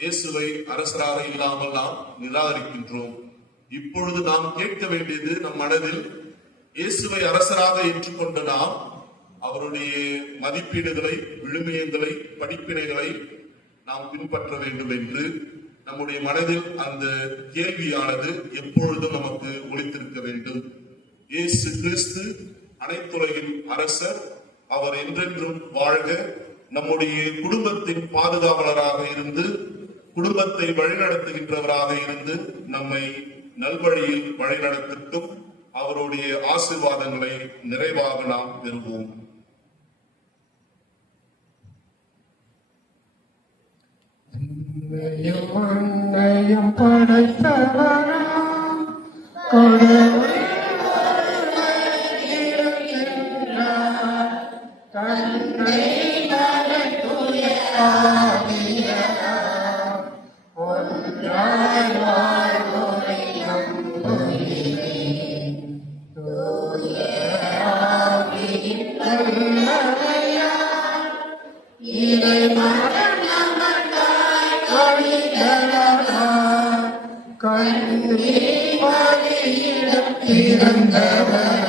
இயேசுவை அரசராக இல்லாமல் நாம் நிராகரிக்கின்றோம். இப்பொழுது நாம் கேட்க வேண்டியது, நம் மனதில் இயேசுவை அரசராக ஏற்றுக்கொண்ட நாம் அவருடைய மதிப்பீடுகளை, விழுமியங்களை, படிப்பினைகளை நாம் பின்பற்ற வேண்டும் என்று நம்முடைய மனதில் அந்த கேள்வியானது எப்பொழுதும் நமக்கு ஒலித்திருக்க வேண்டும். இயேசு கிறிஸ்து அனைத்துலகின் அரசர், அவர் என்றென்றும் வாழ்க. நம்முடைய குடும்பத்தின் பாதுகாவலராக இருந்து, குடும்பத்தை வழிநடத்துகின்றவராக இருந்து நம்மை நல்வழியில் வழிநடத்தட்டும். அவருடைய ஆசீர்வாதங்களை நிறைவாக நாம் பெறுவோம். மண்ணையும் படைத்தவராம் கடவுள் இருக்கின்றார். தன்னை மகனுடைய ஆவியார் ஒன்றாய் வாழ்வோரை நம்புகிறேன். தூய ஆவியின் வல்லமையால் இறைமகன் கண்ணீர் மடியிடம் பிறந்தவர்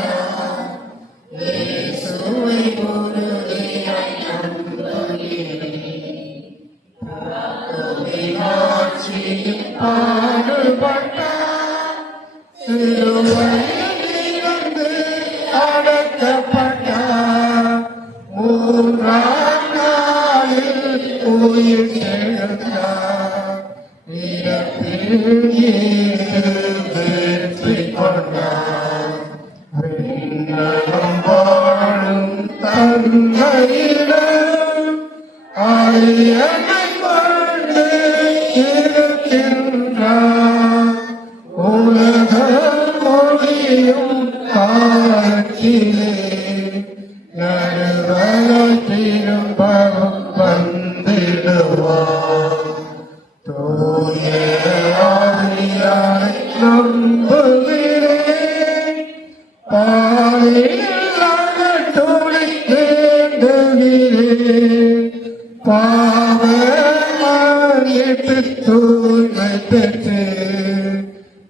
காலத்திலே நடுவராய் திரும்பவும் வந்திடுவார். தூய ஆவியாரை நம்புகிறேன், பாவியில்லாத துணை வேண்டுகிறேன். பாவ மன்னிப்பு தூய்மை பெற்று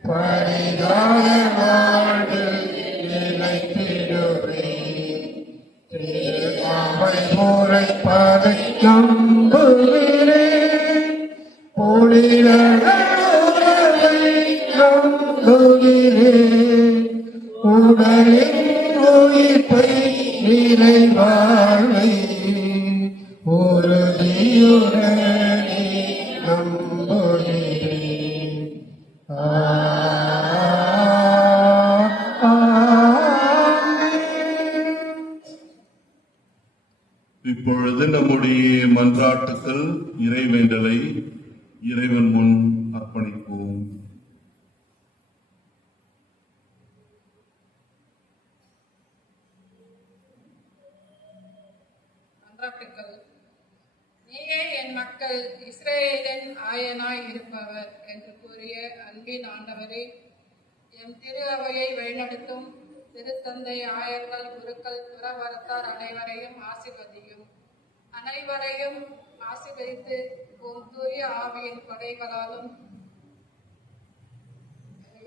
பரிகார வாழ்வில் நிலைத்திடுவேன். திருமாவை முறைப்பதை நம்புகிறேன், புனிதரை நம்புகிறேன். உடலின் உயிர்ப்பை நிலை வாழ்வை உறுதியுடனே நம்புகிறேன். இப்பொழுது நம்முடைய மன்றாட்டுக்கள் இறைவேண்டலை இறைவன் முன் அர்ப்பணிப்போம். மன்றாட்டுக்கள். நீயே என் மக்கள் இஸ்ரவேலின் ஆயனாய் இருப்பவர் என்று கூறிய அன்பின் ஆண்டவரே, எம் திரு அவையை வழிநடத்தும் திருத்தந்தை, ஆயர்கள், குருக்கள், துறவரத்தார் அனைவரையும் ஆசீர்வதியும். அனைவரையும் ஆசீர்வதித்து உம் தூய ஆவியின் கொடைகளாலும்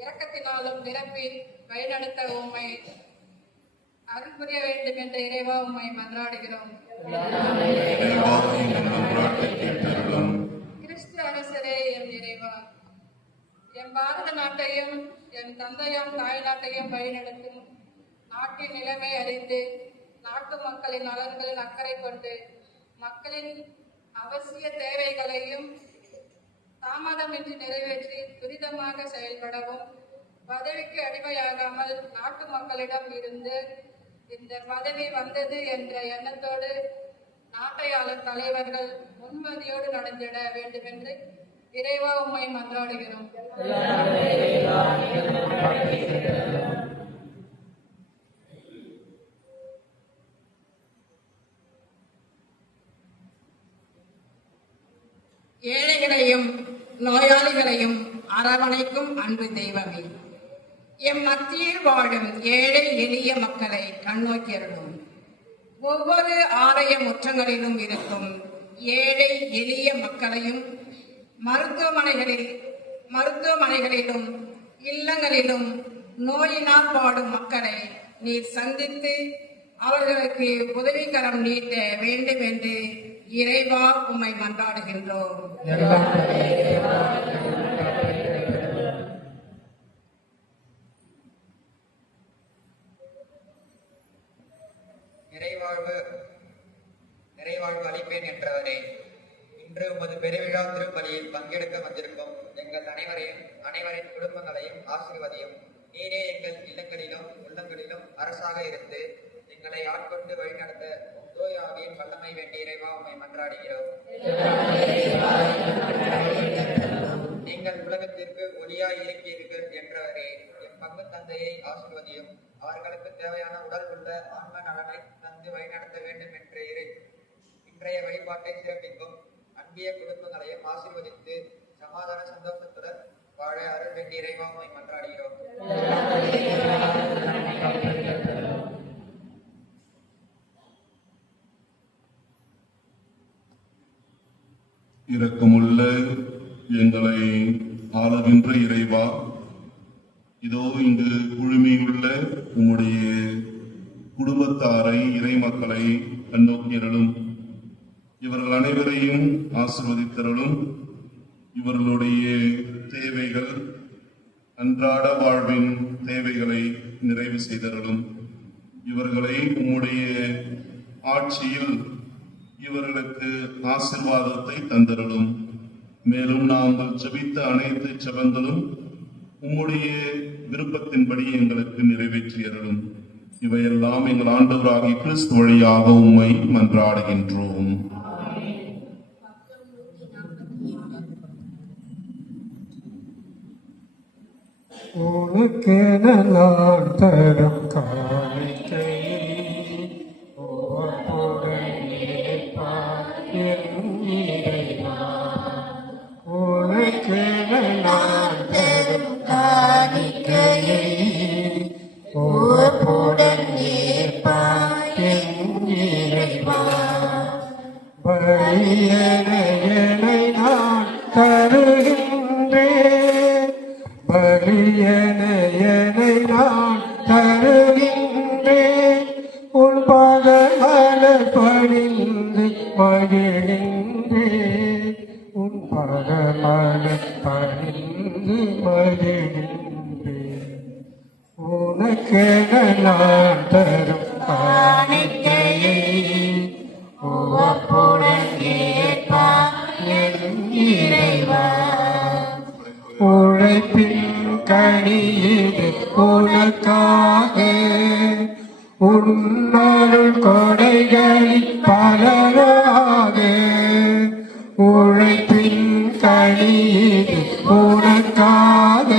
இரக்கத்தினாலும் நிரப்பி வழிநடத்த உம்மை அருள் புரிய வேண்டும் என்ற இறைவா உம்மை மன்றாடுகிறோம். இறைவா, எங்கள் மன்றாட்டை கேட்டருளும். கிறிஸ்து அரசரே எம் இறைவா, எம் பாரத நாட்டையும் என் தந்தையும் தாய் நாட்டையும் வழிநடத்தும் நாட்டின் நிலைமை அறிந்து நாட்டு மக்களின் நலன்களில் அக்கறை கொண்டு மக்களின் அவசிய தேவைகளையும் தாமதமின்றி நிறைவேற்றி துரிதமாக செயல்படவும் பதவிக்கு அடிமையாகாமல் நாட்டு மக்களிடம் இருந்து இந்த பதவி வந்தது என்ற எண்ணத்தோடு நாட்டை ஆளும் தலைவர்கள் முன்மதியோடு நடந்திட வேண்டுமென்று இறைவா உம்மை மன்றாடுகிறோம். ஏழைகளையும் நோயாளிகளையும் அரவணைக்கும் அன்பு தெய்வமே, எம் மத்தியில் வாழும் ஏழை எளிய மக்களை கண்ணோக்கியருளும். ஒவ்வொரு ஆலய முற்றங்களிலும் இருக்கும் ஏழை எளிய மக்களையும் மருத்துவமனைகளிலும் இல்லங்களிலும் நோயினால் பாடும் மக்களை நீர் சந்தித்து அவர்களுக்கு உதவிக்கரம் நீட்ட வேண்டும் என்று இறைவா உம்மை மன்றாடுகின்றோம். நிறைவாழ்வு அளிப்பேன் என்றவரே, இன்று உமது பெருவிழா திருப்பலியில் பங்கெடுக்க வந்திருக்கும் எங்கள் அனைவரின் குடும்பங்களையும் ஆசீர்வதியும். நீரே எங்கள் இல்லங்களிலும் உள்ளங்களிலும் அரசாக இருந்து எங்களை ஆட்கொண்டு வழிநடத்த தூய ஆவியின் வல்லமை வேண்டிய இறைவா உம்மை மன்றாடுகிறோம். நீங்கள் உலகத்திற்கு ஒளியாய் இருக்கிறீர்கள் என்றவரே, எம் பங்கு தந்தையை ஆசீர்வதியும். அவர்களுக்கு தேவையான உடல் உள்ள ஆன்ம நலனை தந்து வழிநடத்த வேண்டும் என்று இன்றைய வழிபாட்டை சிறப்பிக்கும் அன்பிய குடும்பங்களையும் ஆசீர்வதித்து சமாதான சந்தோஷத்துடன் வாழ அருள் வேண்டிய இறைவா உம்மை மன்றாடுகிறோம். இரக்கமுள்ள எங்களை ஆளுகின்ற இறைவா, இதோ இங்கு குழுமியுள்ள உம்முடைய குடும்பத்தாரை இறை மக்களை கண்ணோக்கியருளும். இவர்கள் அனைவரையும் ஆசீர்வதித்தருளும். இவர்களுடைய தேவைகள், அன்றாட வாழ்வின் தேவைகளை நிறைவு செய்தருளும். இவர்களை உம்முடைய ஆட்சியில் இவர்களுக்கு ஆசீர்வாதத்தை தந்தருளும். மேலும் நாங்கள் ஜெபித்த அனைத்து ஜெபங்களும் உம்முடைய விருப்பத்தின்படி எங்களுக்கு நிறைவேற்றியருளும். இவையெல்லாம் எங்கள் ஆண்டவராகிய கிறிஸ்து வழியாக உம்மை மன்றாடுகின்றோம். உனக்கென நான் தரும் உவப்புடன் ஏற்பாய் என் இறைவா. பலியென என்னை நான் தருகின்றேன், பலியென என்னை நான் தருகின்றேன். உன் பாதமலர் பணிந்து மகிழ்கின்றேன், உன் பாதமலர் பணிந்து மகிழ்கின்றேன். உனக்கென நான் தரும் காணிக்கையை உவப்புடன் ஏற்பாய் என் இறைவா. உழைப்பின் கனியீடு உனக்காக, உன்னருள் கொடைகளில் பலராக. உழைப்பின் கனியீடு உனக்காக,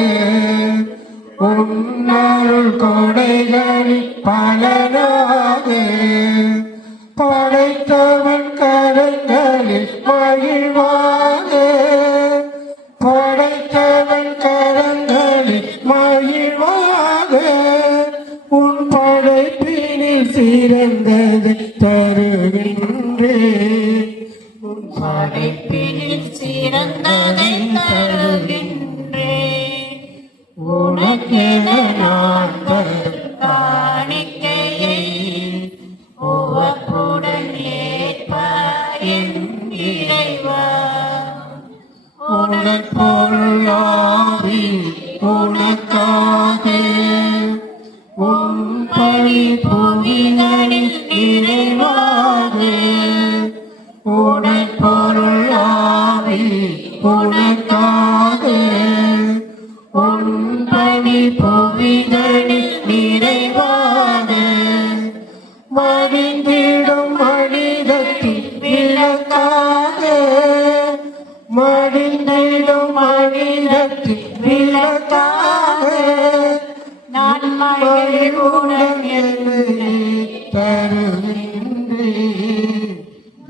உன்னருள் கொடைகளில் பலராக. படைத்தவன் கரங்களில் மகிழ்வாக, படைத்தவன் கரங்களில் மகிழ்வாக. உன் படைப்பினில் சிறந்ததை தருகின்றேன், உன் படைப்பினில் சிறந்ததை தருகின்றேன். உனக்கென நான் தரும் காணிக்கையை உவப்புடன் ஏற்பாய் என் இறைவா. உனப்பொருளாவி உனக்காக, உன் பழி புவிகளில் நிறைவாக. உனப்பொருளாவி உனக்காக, உன் பழி புவிகளில் நிறைவாக. மடிந்திடும் மனிதத்தின் விளக்காக, மடிந்திடும் மனிதத்தின் விளக்காக. நான் மகிழ்வுடன் என்னை தருகின்றேன்,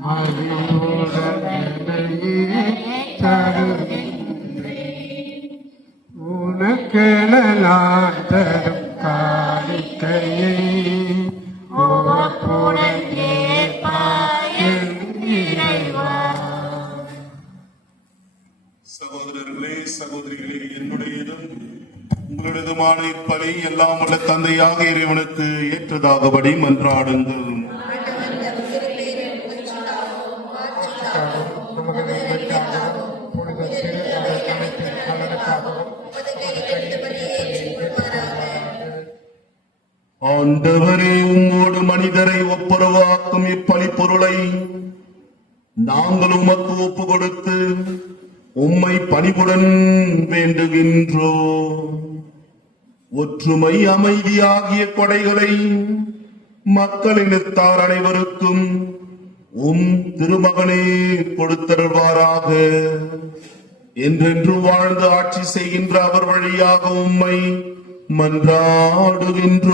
மகிழ்வுடன் என்னை தருகின்றேன். உனக்கென நான் தரும் காணிக்கையை உவப்புடன் ஏற்பாய் என் இறைவா. சகோதரர்களே, சகோதரிகளே, என்னுடையதும் உங்களுடையதுமான இப்பலி எல்லாம் உள்ள தந்தையாக இறைவனுக்கு ஏற்றதாகபடி மன்றாடுங்கள். நமது நன்மைக்காகவும் புனித திரு அவை அமைப்பின் நலனுக்காகவும் ஆண்டவரே, உம்மோடு மனிதரை ஒப்புரவாக்கும் இப்பலி பொருளை நாங்கள் உமக்கு ஒப்பு கொடுத்து உம்மை பணிவுடன் வேண்டுகின்றோம். ஒற்றுமை அமைதியாகிய கொடைகளை மக்களினத்தார் அனைவருக்கும் உம் திருமகனே கொடுத்தருள்வாராக. என்றென்று வாழ்ந்து ஆட்சி செய்கின்ற அவர் வழியாக உம்மை மன்றாடுகின்றோம்.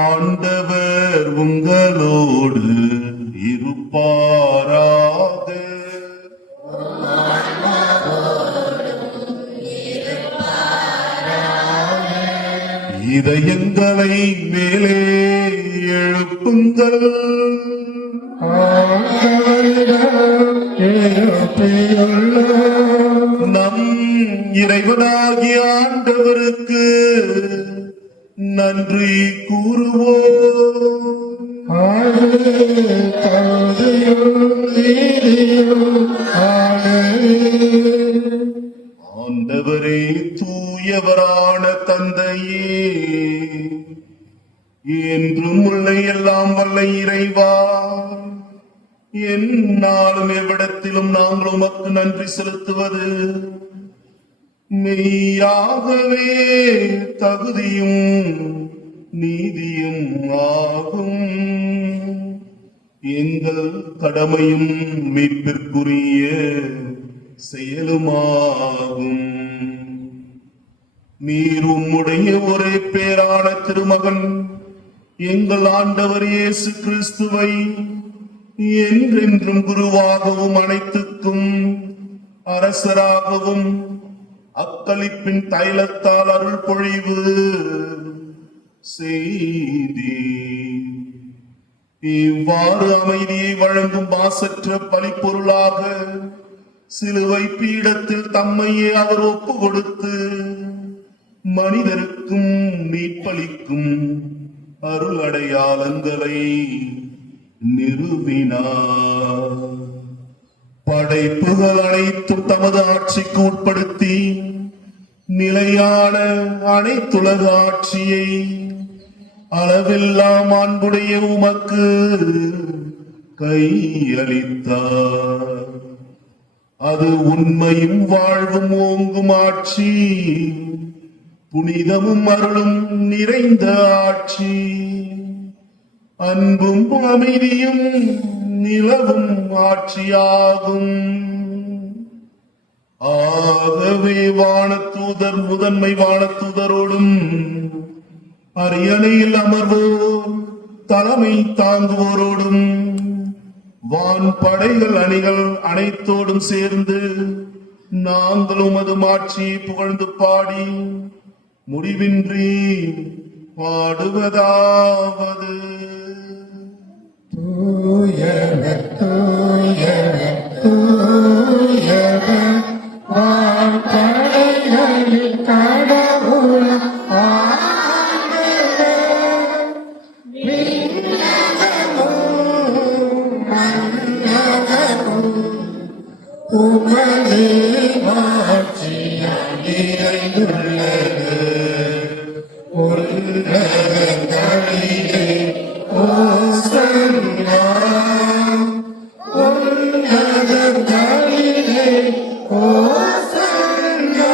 ஆண்டவர் உங்களோடு இருப்பாராக. இதயங்களை மேலே எழுப்புங்கள். நம் இறைவனாகிய ஆண்டவருக்கு நன்றி கூறுவோம். ஆண்டவரே, தூயவரான தந்தையே, என்றும் உள்ள எல்லாம் வல்ல இறைவா, எந்நாளும் எவ்விடத்திலும் நாங்கள் உமக்கு நன்றி செலுத்துவது மெய்யாகவே தகுதியும் நீதியும் ஆகும். எங்கள் கடமையும் மீட்பிற்குரிய செயலுமாகும். நீர் உம்முடைய ஒரே பேரான திருமகன் எங்கள் ஆண்டவர் இயேசு கிறிஸ்துவை என்றென்றும் குருவாகவும் அனைத்துக்கும் அரசராகவும் அக்களிப்பின் தைலத்தால் அருள் பொழிவு செய்தி. இவ்வாறு அமைதியை வழங்கும் மாசற்ற பலிப்பொருளாக சிலுவை பீடத்தில் தம்மையே அவர் ஒப்பு கொடுத்து மனிதருக்கும் மீட்பளிக்கும் அருள் அடையாளங்களை நிறுவினார். படைப்புகள் அனைத்தும் தமது ஆட்சிக்கு உட்படுத்தி நிலையான அனைத்துலக ஆட்சியை அளவில்லா மாண்புடைய உமக்கு கையளித்தார். அது உண்மையும் வாழ்வும் ஓங்கும் ஆட்சி, புனிதமும் அருளும் நிறைந்த ஆட்சி, அன்பும் அமைதியும் நிலவும் ஆட்சியாகும். ஆகவே வானதூதர் முதன்மை வானதூதரோடும் அரியணையில் அமர்வோர் தலைமை தாங்குவோரோடும் வான் படைகள் அணிகள் அனைத்தோடும் சேர்ந்து நாங்கள் உமது மாட்சியை புகழ்ந்து பாடி முடிவின்றி பாடுவதாவது. தூயவர் தூயவர் தூயவர் வான்படைகளில் கடவுளாம் ஆண்டவர். விண்ணகமும் மண்ணகமும் உமது மாட்சியால் நிறைந்துள்ளது. உன்னதங்களிலே ஓசன்னா, உன்னதங்களிலே ஓசன்னா.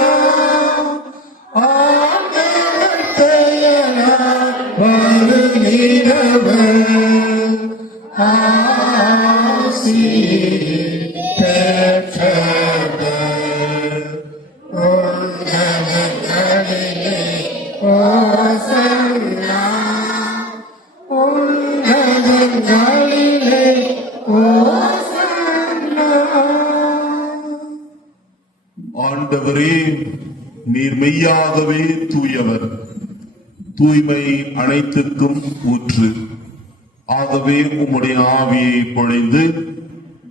ஆண்டவர் பெயரால் வருகிறவர் ஆசி பெற்றவர். உன்னதங்களிலே ஓசன்னா, உன்னதங்களிலே ஓசன்னா. ஆண்டவரே, நீர் மெய்யாகவே தூயவர், தூய்மை அனைத்துக்கும் ஊற்று. ஆகவே உம்முடைய ஆவியை பொழிந்து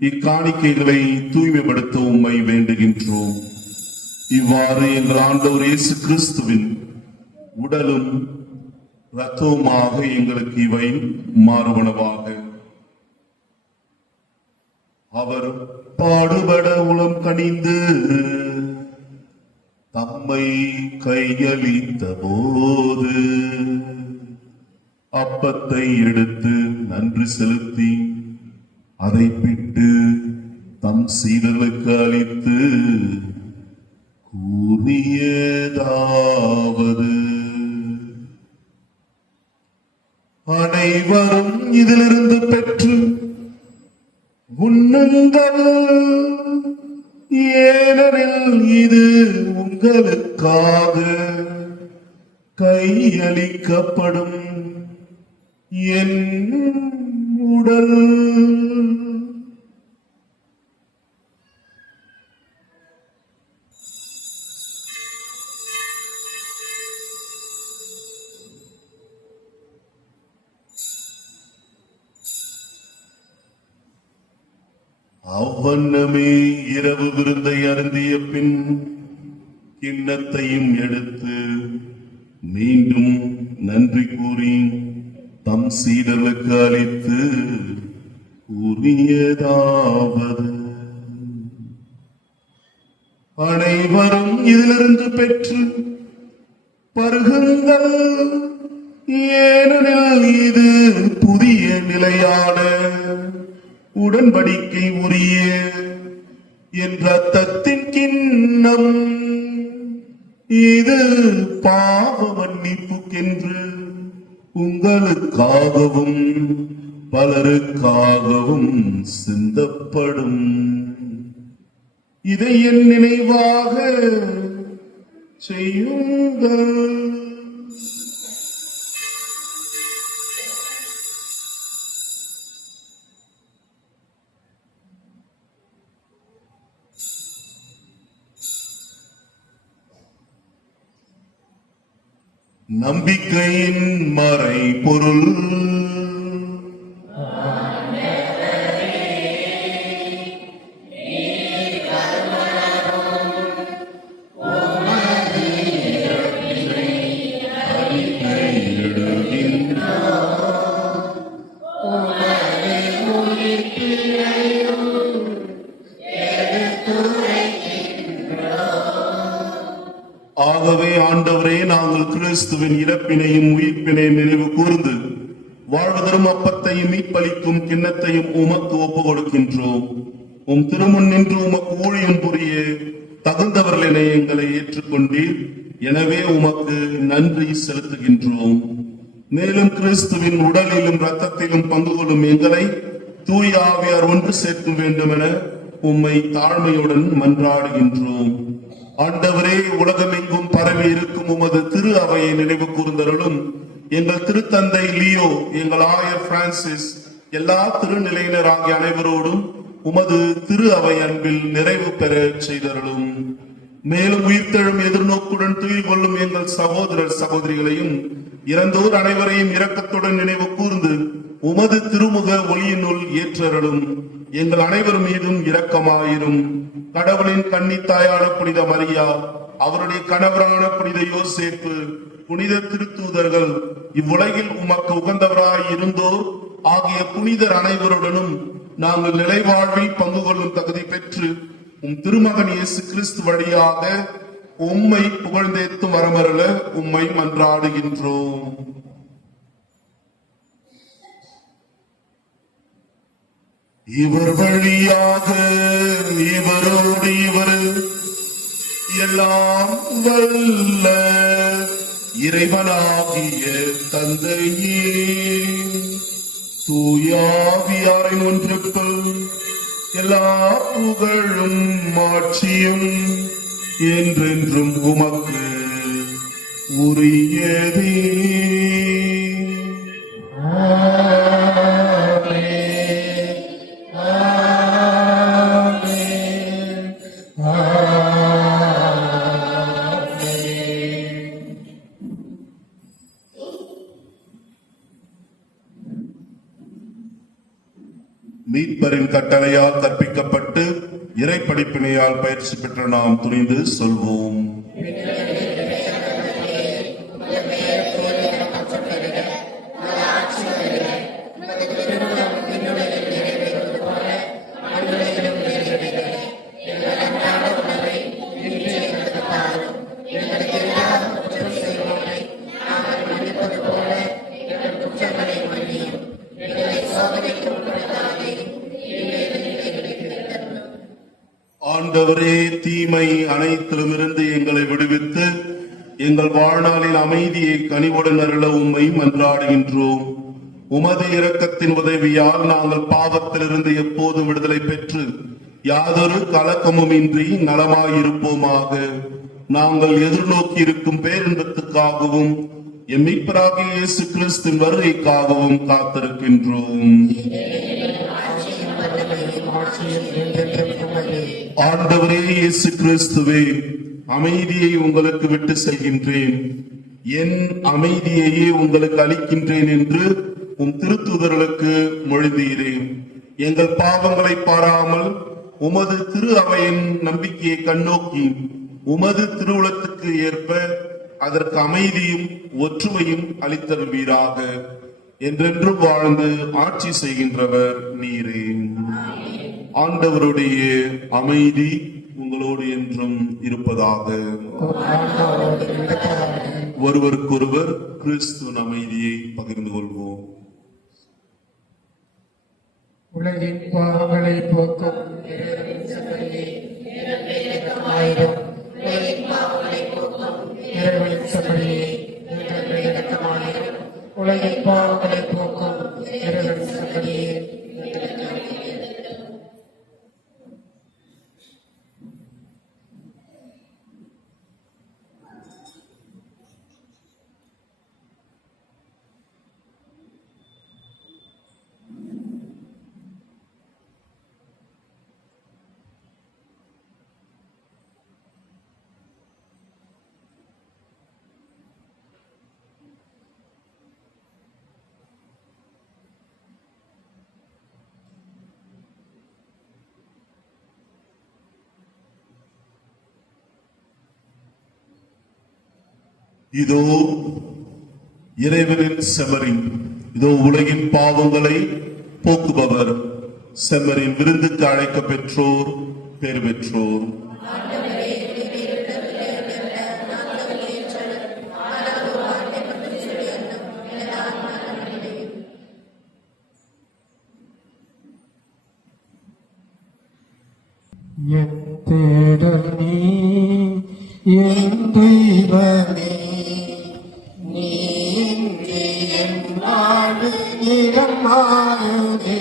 இக்காணிக்கைகளை தூய்மைப்படுத்த உம்மை வேண்டுகின்றோம். இவ்வாறு எங்கள் ஆண்டவர் இயேசு கிறிஸ்துவின் உடலும் இரத்தவுமாக எங்களுக்கு இவை மாறுவனவாக. அவர் பாடுபட உளம் கனிந்து தம்மை கையளித்த போது அப்பத்தை எடுத்து நன்றி செலுத்தி அதை பிட்டு தம் சீடர்களுக்கு அளித்து கூறியதாவது: அனைவரும் இதிலிருந்து பெற்று உண்ணுங்கள், ஏனெனில் இது உங்களுக்காக கையளிக்கப்படும் என் உடல். அவ்வண்ணமே இரவு விருந்தை அருந்திய பின் கிண்ணத்தையும் எடுத்து மீண்டும் நன்றி கூறி தம் சீடர்களுக்கு அளித்து கூறியதாவது: அனைவரும் இதிலிருந்து பெற்று பருகுங்கள், ஏனெனில் இது புதிய நிலையான உடன்படிக்கை உரிய என் இரத்தத்தின் கிண்ணம். இது பாவ மன்னிப்புக்கென்று உங்களுக்காகவும் பலருக்காகவும் சிந்தப்படும். இதை என் நினைவாக செய்யுங்கள். நம்பிக்கையின் மறைபொருள். ஆகவே ஆண்டவரே, நாங்கள் கிறிஸ்துவின் இறப்பினையும் உயிர்ப்பினையும் நினைவு கூர்ந்து வாழ்வு தரும் அப்பத்தையும் மீட்பளிக்கும் கிண்ணத்தையும் உமக்கு ஒப்பு கொடுக்கின்றோம். உம் திருமுன் நின்று உமக்கு ஊழியம் புரிய தகுந்தவர்கள் என எங்களை ஏற்றுக்கொண்டீர். எனவே உமக்கு நன்றி செலுத்துகின்றோம். மேலும் கிறிஸ்துவின் உடலிலும் இரத்தத்திலும் பங்கு கொள்ளும் எங்களை தூய ஆவியார் ஒன்று சேர்க்க வேண்டும் என உம்மை தாழ்மையுடன் மன்றாடுகின்றோம். ஆண்டவரே, உலகமெங்கும் பரவி இருக்கும் உமது திரு அவையை நினைவு கூர்ந்தருளும். எங்கள் திருத்தந்தை லியோ, எங்கள் ஆயர் பிரான்சிஸ், எல்லா திருநிலையினர் ஆகிய அனைவரோடும் உமது திரு அவை அன்பில் நிறைவு பெற செய்தருளும். மேலும் உயிர்த்தெழும் எதிர்நோக்குடன் துயில் கொள்ளும் எங்கள் சகோதரர் சகோதரிகளையும் இறந்தோர் அனைவரையும் இரக்கத்துடன் நினைவு கூர்ந்து உமது திருமுக ஒளியினுள் ஏற்றருளும். எங்கள் அனைவர் மீதும் இரக்கமாயிரும். கடவுளின் கன்னித்தாயான புனித மரியா, அவருடைய கணவரான புனித யோசேப்பு, புனித திருத்தூதர்கள், இவ்வுலகில் உமக்கு உகந்தவராய் இருந்தோர் ஆகிய புனிதர் அனைவருடனும் நாங்கள் நிலைவாழ்வில் பங்கு கொள்ளும் தகுதி பெற்று உம் திருமகன் இயேசு கிறிஸ்து வழியாக உம்மை புகழ்ந்தேத்தும் வரமருள உம்மை மன்றாடுகின்றோம். இவர் வழியாக இவரோடு இவர் எல்லாம் வல்ல இறைவனாகிய தந்தையே, தூயாவியாரின் ஒன்றுக்குள் எல்லா புகழும் மாட்சியும் என்றென்றும் உமக்கு உரியதே. மீட்பரின் கட்டளையால் கற்பிக்கப்பட்டு இறை படிப்பினையால் பயிற்சி பெற்ற நாம் துணிந்து சொல்வோம். ஆண்டவரே, தீமை அனைத்திலுமிருந்து எங்களை விடுவித்து எங்கள் வாழ்நாளில் அமைதியை கனிவுடன் அருள உம்மை மன்றாடுகின்றோம். உமது இரக்கத்தின் உதவியால் நாங்கள் பாவத்திலிருந்து எப்போதும் விடுதலை பெற்று யாதொரு கலக்கமும் இன்றி நலமாயிருப்போமாக. நாங்கள் எதிர்நோக்கி இருக்கும் பேரின்பத்துக்காகவும் எம் மீட்பராகிய இயேசு கிறிஸ்துவின் வருகைக்காகவும் காத்திருக்கின்றோம். ஆண்டவரே இயேசு கிறிஸ்துவே, அமைதியை உங்களுக்கு விட்டு செல்கின்றேன், என் அமைதியையே உங்களுக்கு அளிக்கின்றேன் என்று உம் திருத்தூதர்களுக்கு மொழிந்தீரேன். எங்கள் பாவங்களை பாராமல் உமது திரு அவையின் நம்பிக்கையை கண்ணோக்கி உமது திருவுளத்துக்கு ஏற்ப அதற்கு அமைதியும் ஒற்றுமையும் அளித்தருள்வீராக. என்றென்றும் வாழ்ந்து ஆட்சி செய்கின்றவர் நீரே. ஆண்டவருடைய அமைதி உங்களோடு என்றும் இருப்பதாக. ஒருவருக்கொருவர் கிறிஸ்துவின் அமைதியை பகிர்ந்து கொள்வோம். உலகின் பாவங்களை போக்கும் இறைவனின் சபையே, உலகின் பாவங்களை போக்கும் இறைவனின் சபையே, இதோ இறைவனின் செமரி, இதோ உலகின் பாவங்களை போக்குபவர். செம்மரின் விருந்துக்கு அழைக்க பெற்றோர் பேறு பெற்றோர். என் தேடல் நீ, என் தெய்வமே, நீ இன்றி என் வாழ்வு நிறம் மாறுதே,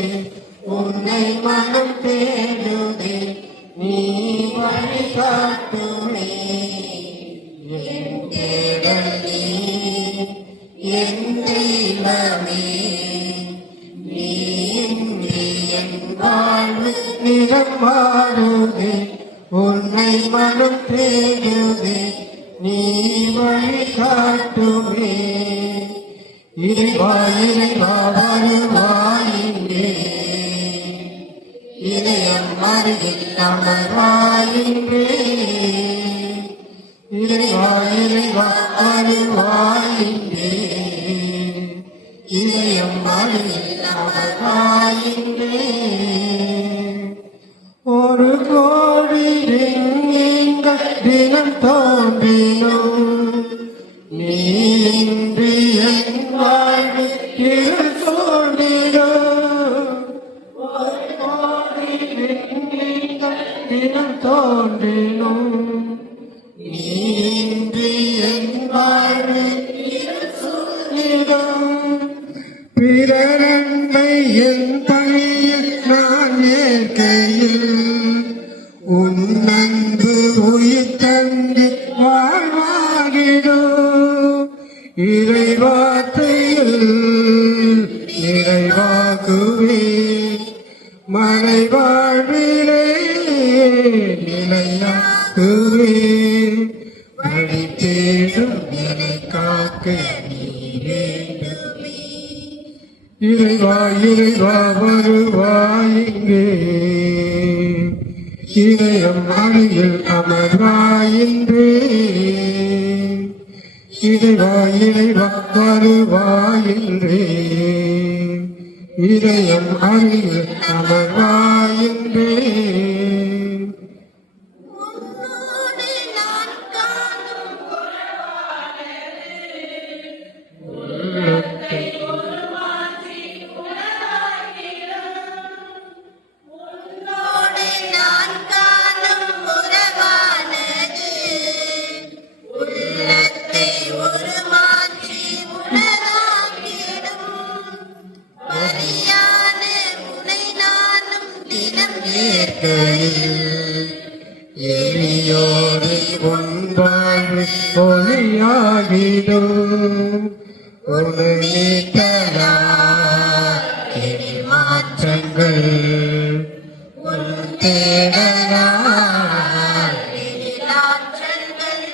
உன்னை மனம் தேடுதே, நீ வழிகாட்டுமே. என் தேடல் நீ, என் தெய்வமே, நீ இன்றி என் வாழ்வு நிறம் மாறுதே, உன்னை மனம் தேடுதே, நீ வழிகாட்டுமே. இறைவா இறைவா வருவாயின்றே, இதயம் அருகில் அமர்வாயின்றே. இறைவா இறைவா வருவாயின்றே, இதயம் அருகில் அமர்வாயின்றே. ஒரு கோடி நீங்கள் தினம் தோன்றினோம், நீ இன்றி என் வாழ்வு இருள் தோன்றினோம். ஒரு கோடி நீங்கள் தினம் தோன்றினோம், நீ இன்றி என் வாழ்வு இருள் தோன்றினோம். பிறரன்மை என் பணியில் நான் ஏற்கையில், உன் அன்பு உயிர் தந்து வாழ்வாகிடும். இறைவார்த்தையில் நிறைவாக்குவே, மலை வாழ்விலே நிலையாக்குவே. வழி தேடும் நிலை காக்க நீ வேண்டுமே. இறைவா இறைவா வருவாயிங்கே, இதயம் அருகில் அமர்வாயின்றே. இறைவா இறைவா வருவாயின்றே, இதயம் அருகில் அமர்வாயின்றே. உன்னோடு நான் காணும் உள்ளத்தை உன்னோடு நான் காணும் உறவானது, உள்ளத்தை ஒரு மாற்றி உணராக்கிடும். பலியான உனை நானும் தினம் ஏற்கையில், எளியோடு உன் வாழ்வு ஒளியாகிடும். உன்னை நீட்டலா மாற்றங்கள், உன் தேடலால் எழிலாற்றல்கள்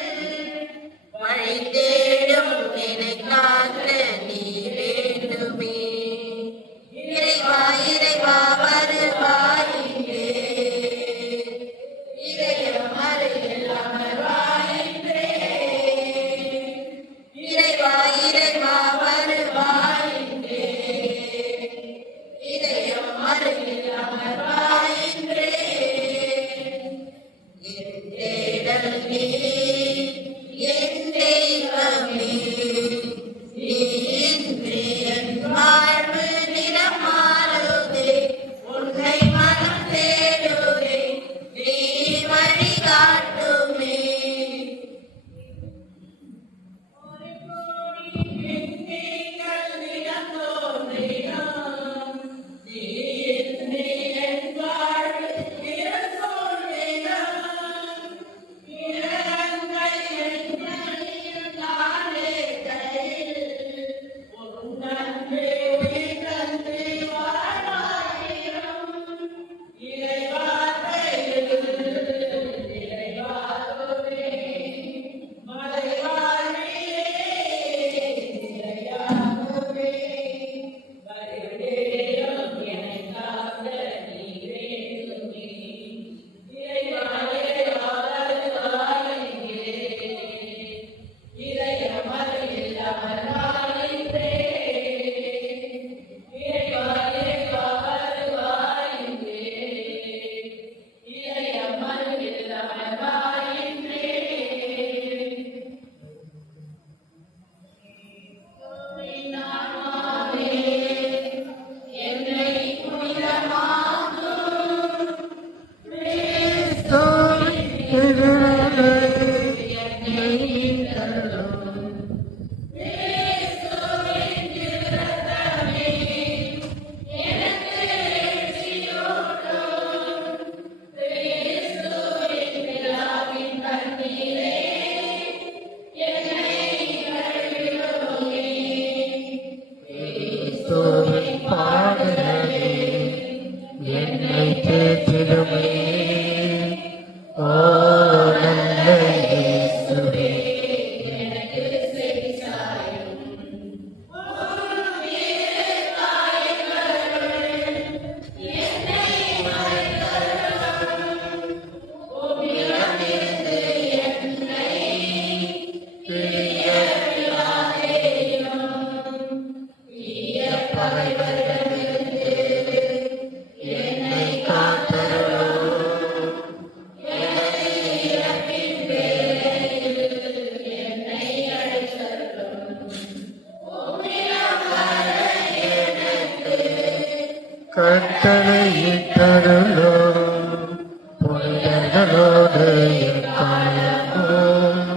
வழி தேடும் நிலை காக்க நீ வேண்டுமே. இறைவா இறைவா வருவாயின்றே, இதயம் அருகில் அமர்வாயின்றே. இறைவா இறைவா வருவாயின்றே, இதயம் அருகில் கட்டளையிட்டருளும் புனிதர்களோடு எக்காலமும்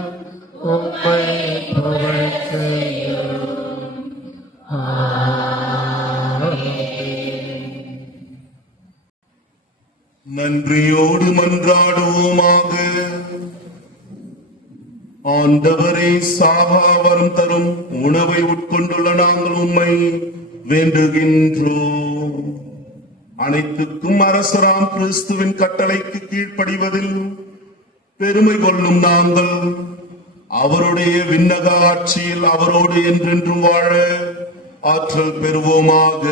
உம்மை புகழச் செய்யும். நன்றியோடு மன்றாடுவோமாக. ஆண்டவரே, சாகா வரம் தரும் உணவை உட்கொண்டுள்ள நாங்கள் உம்மை வேண்டுகின்றோம். அனைத்துக்கும் அரசராம் கிறிஸ்துவின் கட்டளைக்கு கீழ்ப்படிவதில் பெருமை கொள்ளும் நாங்கள் அவருடைய விண்ணக ஆட்சியில் அவரோடு என்றென்றும் வாழ ஆற்றல் பெறுவோமாக.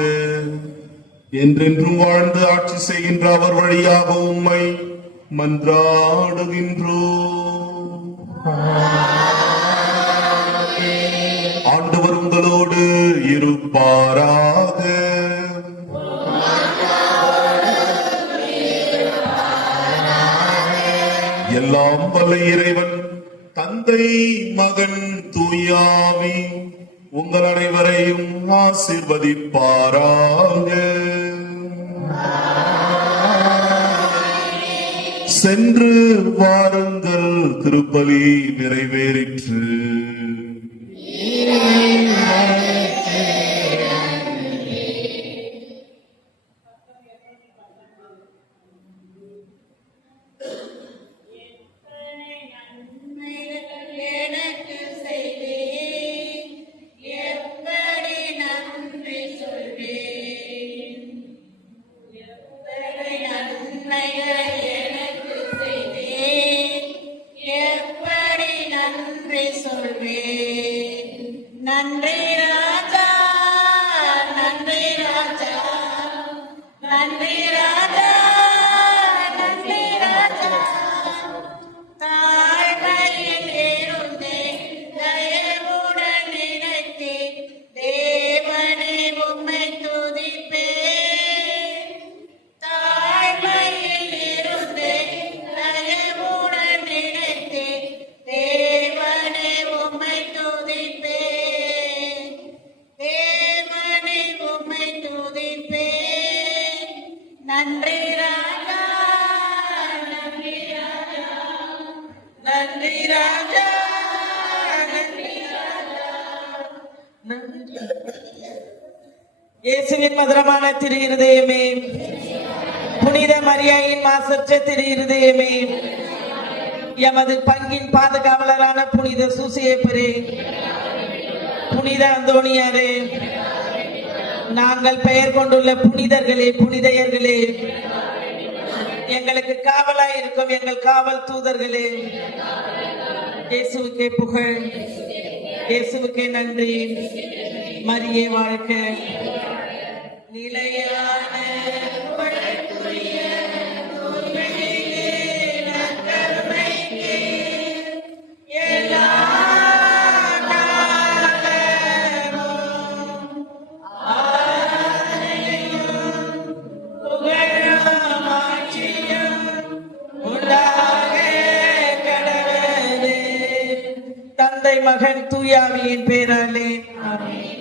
என்றென்றும் வாழ்ந்து ஆட்சி செய்கின்ற அவர் வழியாக உம்மை மன்றாடுகின்றோம். ஆண்டவர் உங்களோடு இருப்பாராக. எல்லாம் வல்ல இறைவன் தந்தை, மகன், தூயாவி உங்கள் அனைவரையும் ஆசீர்வதிப்பாராக. சென்று வாருங்கள், திருப்பலி நிறைவேறிற்று. எனக்கு செய்தேன், எப்படி நன்றி சொல்வேன். எத்தனை நன்மைகள் எனக்கு செய்தேன், எப்படி நன்றி சொல்வேன். நன்றி ராஜா, நன்றி ராஜா, நன்றி ராஜா, நன்றி ராஜா. தாழ்மையில் இருந்தேன், தயவுடன் நினைத்தேன், தேவனே உம்மை துதிப்பேன். தாழ்மையில் இருந்தேன், தயவுடன் நினைத்தேன், தேவனே உம்மை துதிப்பேன். தேவனே உம்மை துதிப்பேன். நன்றி ராஜா, நன்றி ராஜா, நன்றி ராஜா, நன்றி ராஜா, நன்றி. இயேசுவின் மதுரமான திரு இருதயமே, புனித மரியாயின் மாசற்ற திரு இருதயமே, எமது பங்கின் பாதுகாவலரான புனித சூசையப்பரே, புனித அந்தோணியாரே, நாங்கள் பெயர் கொண்டுள்ள புனிதர்களே, புனிதையர்களே, எங்களுக்கு காவலாய் இருக்கும் எங்கள் காவல் தூதர்களே, இயேசுவுக்கே புகழ், இயேசுவுக்கே நன்றி. மரியே வாழ்க. நிலையான புகழுக்குரிய தூய்மையிலே நற்கருணைக்கு எல்லா காலமும் ஆராதனையும் புகழும் ஆட்சியும் உண்டாக கடவுளே. தந்தை, மகன், தூயாவியின் பேராலே ஆமென்.